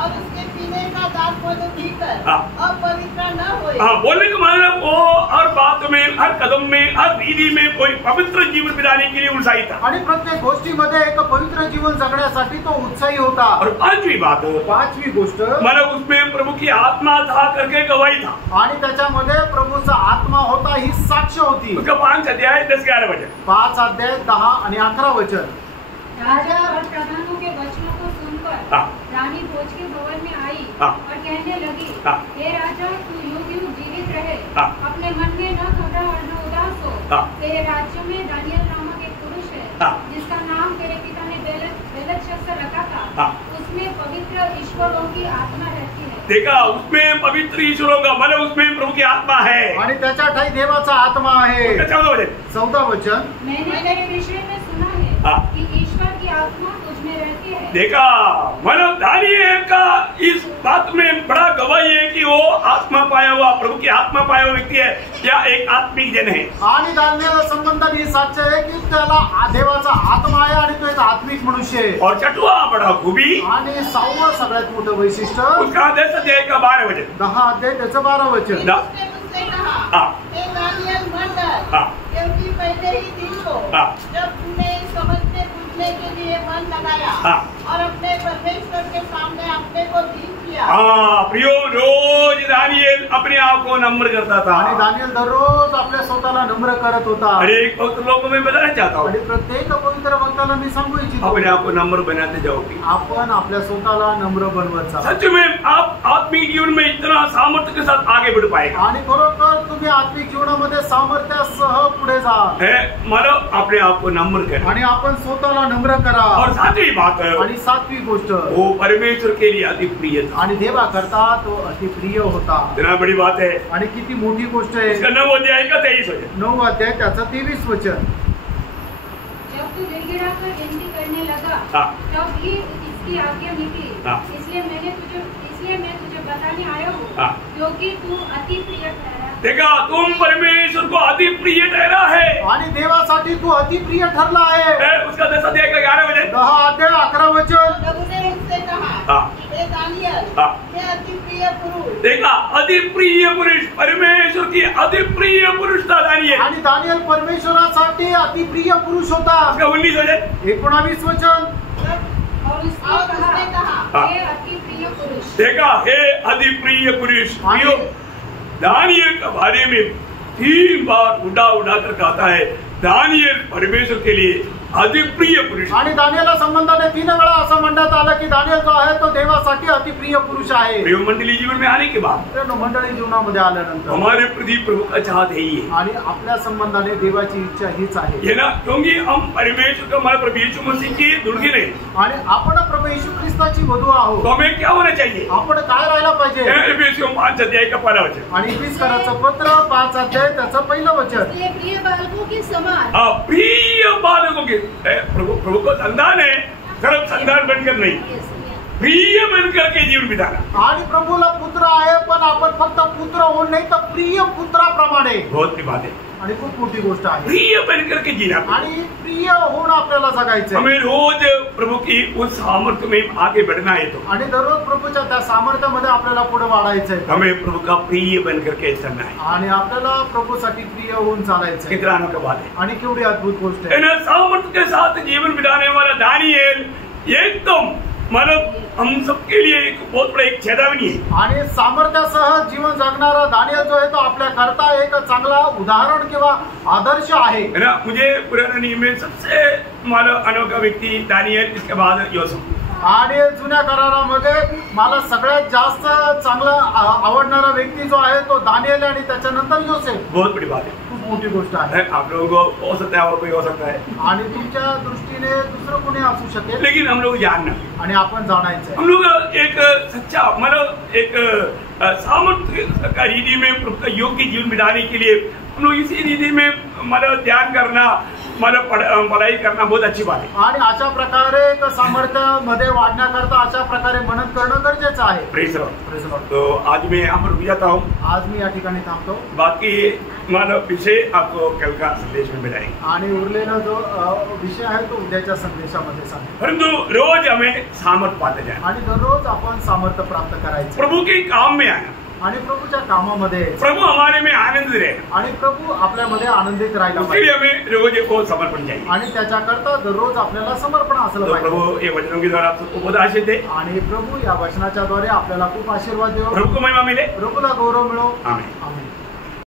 और उसके पीने का दान पद पीकर अपवित्र न होए. बोलने का मतलब वो हर बात में, हर कदम में, हर विधि में कोई पवित्र जीवन बिताने के लिए उत्साही था. आणि प्रत्येक गोष्टीमध्ये एक पवित्र जीवन जगण्यासाठी तो उत्साही होता. और पांचवी बात, पाचवी गोष्ट, मतलब उसमें प्रभु की आत्मा था करके गवाही था. आणि त्याच्यामध्ये प्रभूचा आत्मा होता ही साक्ष होती. उसका 5 अध्याय 10-11 वचन. 5 अध्याय 10 आणि 11 वचन. राजा और प्रधानों के वचनों को सुनकर रानी भोज के भवन में आई और कहने लगी, हे राजा, तू युग युग जीवित रहे. अपने मन में न घबरा और न उदास हो. तेरे राज्य में दानियल नामक एक पुरुष है, जिसका नाम तेरे पिता ने बेलतशस्सर रखा था. उसमें पवित्र ईश्वरों की आत्मा रहती है. देखा, उसमें पवित्र ईश्वरों का मतलब उसमें प्रभु की आत्मा है. आणि त्याच्या ठाई देवाचा आत्मा आहे. 14 वचन. 14 वचन. मैंने तेरे विषय में सुना है कि ईश्वर की आत्मा तुझ में रहती है। देखा, मानो दानिएल का इस बात में बड़ा गवाही है कि वो आत्मा पाया हुआ, प्रभु की आत्मा पाया हुआ व्यक्ति है या एक आत्मिक जन है। आणि दानिएल संबंधात ही साक्ष आहे की त्याला देवाचा आत्मा आहे आणि तो एक आत्मिक मनुष्य आहे। और छठवा बड़ा खूबी आणि 6वं सगळ्यात मोठं वैशिष्ट्य उसका 10 अध्याय का 12 वचन, 10 अध्याय त्याचं 12 वचन। उसने मुझसे कहा, हे दानिएल मंडल, क्योंकि पहले ही दिन को जब तूने समझने बूझने के लिए मन लगाया और अपने परमेश्वर के सामने अपने को दीन किया। प्रियो, रोज दानिएल अपने आप को नम्र करता था आणि दानिएल दररोज आपल्या स्वतःला नम्र करत होता। अरे एक भक्त लोगों में बताना चाहता हूँ, आणि प्रत्येक पवित्र भक्ताला मी सांगू इच्छितो, अपने आप को नम्र बनाते जाओगे, आपण आपल्या स्वतःला नम्र बनवत जा। सच में आप आत्मिक जीवन में इतना सामर्थ्य के साथ आगे बढ़ पाएगा। आणि खरोखर तुम्ही आत्मिक जीवनामध्ये सामर्थ्यासह पुढे जा। मानो अपने आप को नम्र करें आणि आपण स्वतःला नम्र करा। और सातवीं बात आणि 7वी गोष्ट, वो परमेश्वर के लिए अति प्रिय था। आणि देवा करता तो अति प्रिय होता। इतना बड़ी बात है। आणि किती मोठी गोष्ट आहे। इसका 9 अध्याय का 23 वचन, 9 अध्याय त्याचं 23 वचन। जब तू गिड़गिड़ाकर विनती करने लगा तब ही इसकी आज्ञा निकली, इसलिए मैं तुझे बताने आया हूँ क्योंकि तू अति प्रिय ठहरा। देखा, तुम परमेश्वर को अति प्रिय ठहरा है आणि देवासाठी तू अति प्रिय ठरला आहे। उसका 10 अध्याय का 11 वचन, 10 अध्याय 11 वचन। प्रभु ने मुझसे कहा, हे दानिएल, हे अति प्रिय पुरुष। देखा, अति प्रिय पुरुष, परमेश्वर की अति प्रिय पुरुष था दानिएल। आणि दानिएल परमेश्वरासाठी अति प्रिय पुरुष होता। उसका 19 वचन, 19 वचन। और उसने कहा, हे अति प्रिय पुरुष। देखा, हे अति प्रिय पुरुष। दानिएल के बारे में 3 बार उड़ा कर कहता है, दानिएल परमेश्वर के लिए अति प्रिय पुरुष। आणि दानिएला संबंधाने 3 वेळा असं म्हणण्यात आलं की दानिएल जो आहे तो देवासाठी अति प्रिय पुरुष आहे। प्रिय मंडली जीवन में आने के बाद, मंडळी जीवनामध्ये आल्यानंतर हमारे प्रति प्रभु का चाहत है ही है। आणि आपल्या संबंधाने देवाची इच्छा हीच आहे। ये ना, क्योंकि हम परमेश्वर का, हमारे प्रभु यीशु मसीह की दुल्हन है आणि आपण प्रभु येशू ख्रिस्ताची वधू आहोत। तो हमें क्या होना चाहिए? आपण काय राहायला पाहिजे? एफेसियों 5 अध्याय का 1 वचन, आणि 20 कराचं पत्र 5 अध्याय त्याचं 1 वचन। इसलिए प्रिय बालकों के समान, प्रिय बालकों के, प्रभु को संतान है, सिर्फ संतान बनकर नहीं, प्रिय बनकर के जीवन बिताना। आणि प्रभूला पुत्र आहे, पण आपण फक्त पुत्र होऊन नाही तर प्रिय पुत्राप्रमाणे। बहुत बड़ी बात है। आणि खूप मोठी गोष्ट आहे। प्रिय बनकर के जीना, आणि प्रिय होऊन आपल्याला जगायचं। हमें रोज प्रभु की उस सामर्थ्य में आगे बढ़ना है। तो आणि दररोज प्रभूच्या त्या सामर्थ्यामध्ये आपल्याला पुढे वाढायचं आहे। हमें प्रभु का प्रिय बनकर के चलना है आणि आपल्याला प्रभूसाठी प्रिय होऊन चालायचं आहे। कितना अनोखा बात है। आणि केवढी अद्भुत गोष्ट आहे। सामर्थ्य के साथ जीवन बिताने वाला दानिएल एकदम, मतलब हम सबके लिए एक बहुत बड़ा एक चेतावनी है। आणि सामर्थ्यासह जीवन जगणारा दानिएल जो आहे तो आपल्या करता एक चांगला उदाहरण किंवा आदर्श आहे। है ना, मुझे पुराने नियम में सबसे मतलब अनोखा व्यक्ति दानिएल, इसके बाद यूसुफ। आणि जुन्या करारामध्ये मला सगळ्यात जास्त चांगला आवडणारा व्यक्ती जो आहे तो दानिएल आणि त्याच्यानंतर योसेफ। बहुत बड़ी बात है, खूप मोठी गोष्ट आहे। आप लोगों को हो सकता है और कोई हो सकता है, आणि तुमच्या दृष्टीने दुसरं कोणी असू शकेल, लेकिन हम लोग जानना, आणि आपण जाणायचं हम लोग एक सच्चा, मतलब एक सामर्थ्य का रीति में योग्य जीवन बिताने के लिए हम लोग इसी रीति में मतलब ध्यान करना, मतलब पढ़ाई करना बहुत अच्छी बात है। आणि अशा प्रकारे एक सामर्थ्यामध्ये वाढण्याकरता अशा प्रकारे मनन करणं गरजेचं आहे। Praise Lord. तो आज मैं यहाँ पर रुक जाता हूँ, आज मी या ठिकाणी थांबतो। बाकी मतलब विषय आपको कल का संदेश में मिलाएंगे, आणि उरलेला जो विषय आहे तो उद्याच्या संदेशामध्ये सांगेल। परंतु रोज हमें सामर्थ्य पाते जाए, आणि दररोज आपण सामर्थ्य प्राप्त करायचं, प्रभु के काम में आना, आणि प्रभूच्या कामामध्ये, प्रभु हमारे में आनंद रहे, आणि प्रभू आपल्यामध्ये आनंदित राहायला उसके लिए पाहिजे। हमें रोज एक और समर्पण चाहिए। आणि त्याच्याकरता दररोज आपल्याला समर्पण असलं तो पाहिजे। प्रभु ये वचनों के द्वारा आप सबको बहुत आशीष दे, आणि प्रभू या वचनाच्या द्वारे आपल्याला खूप आशीर्वाद देव। प्रभु को महिमा मिले। प्रभूला गौरव मिळो। आमीन। आमीन।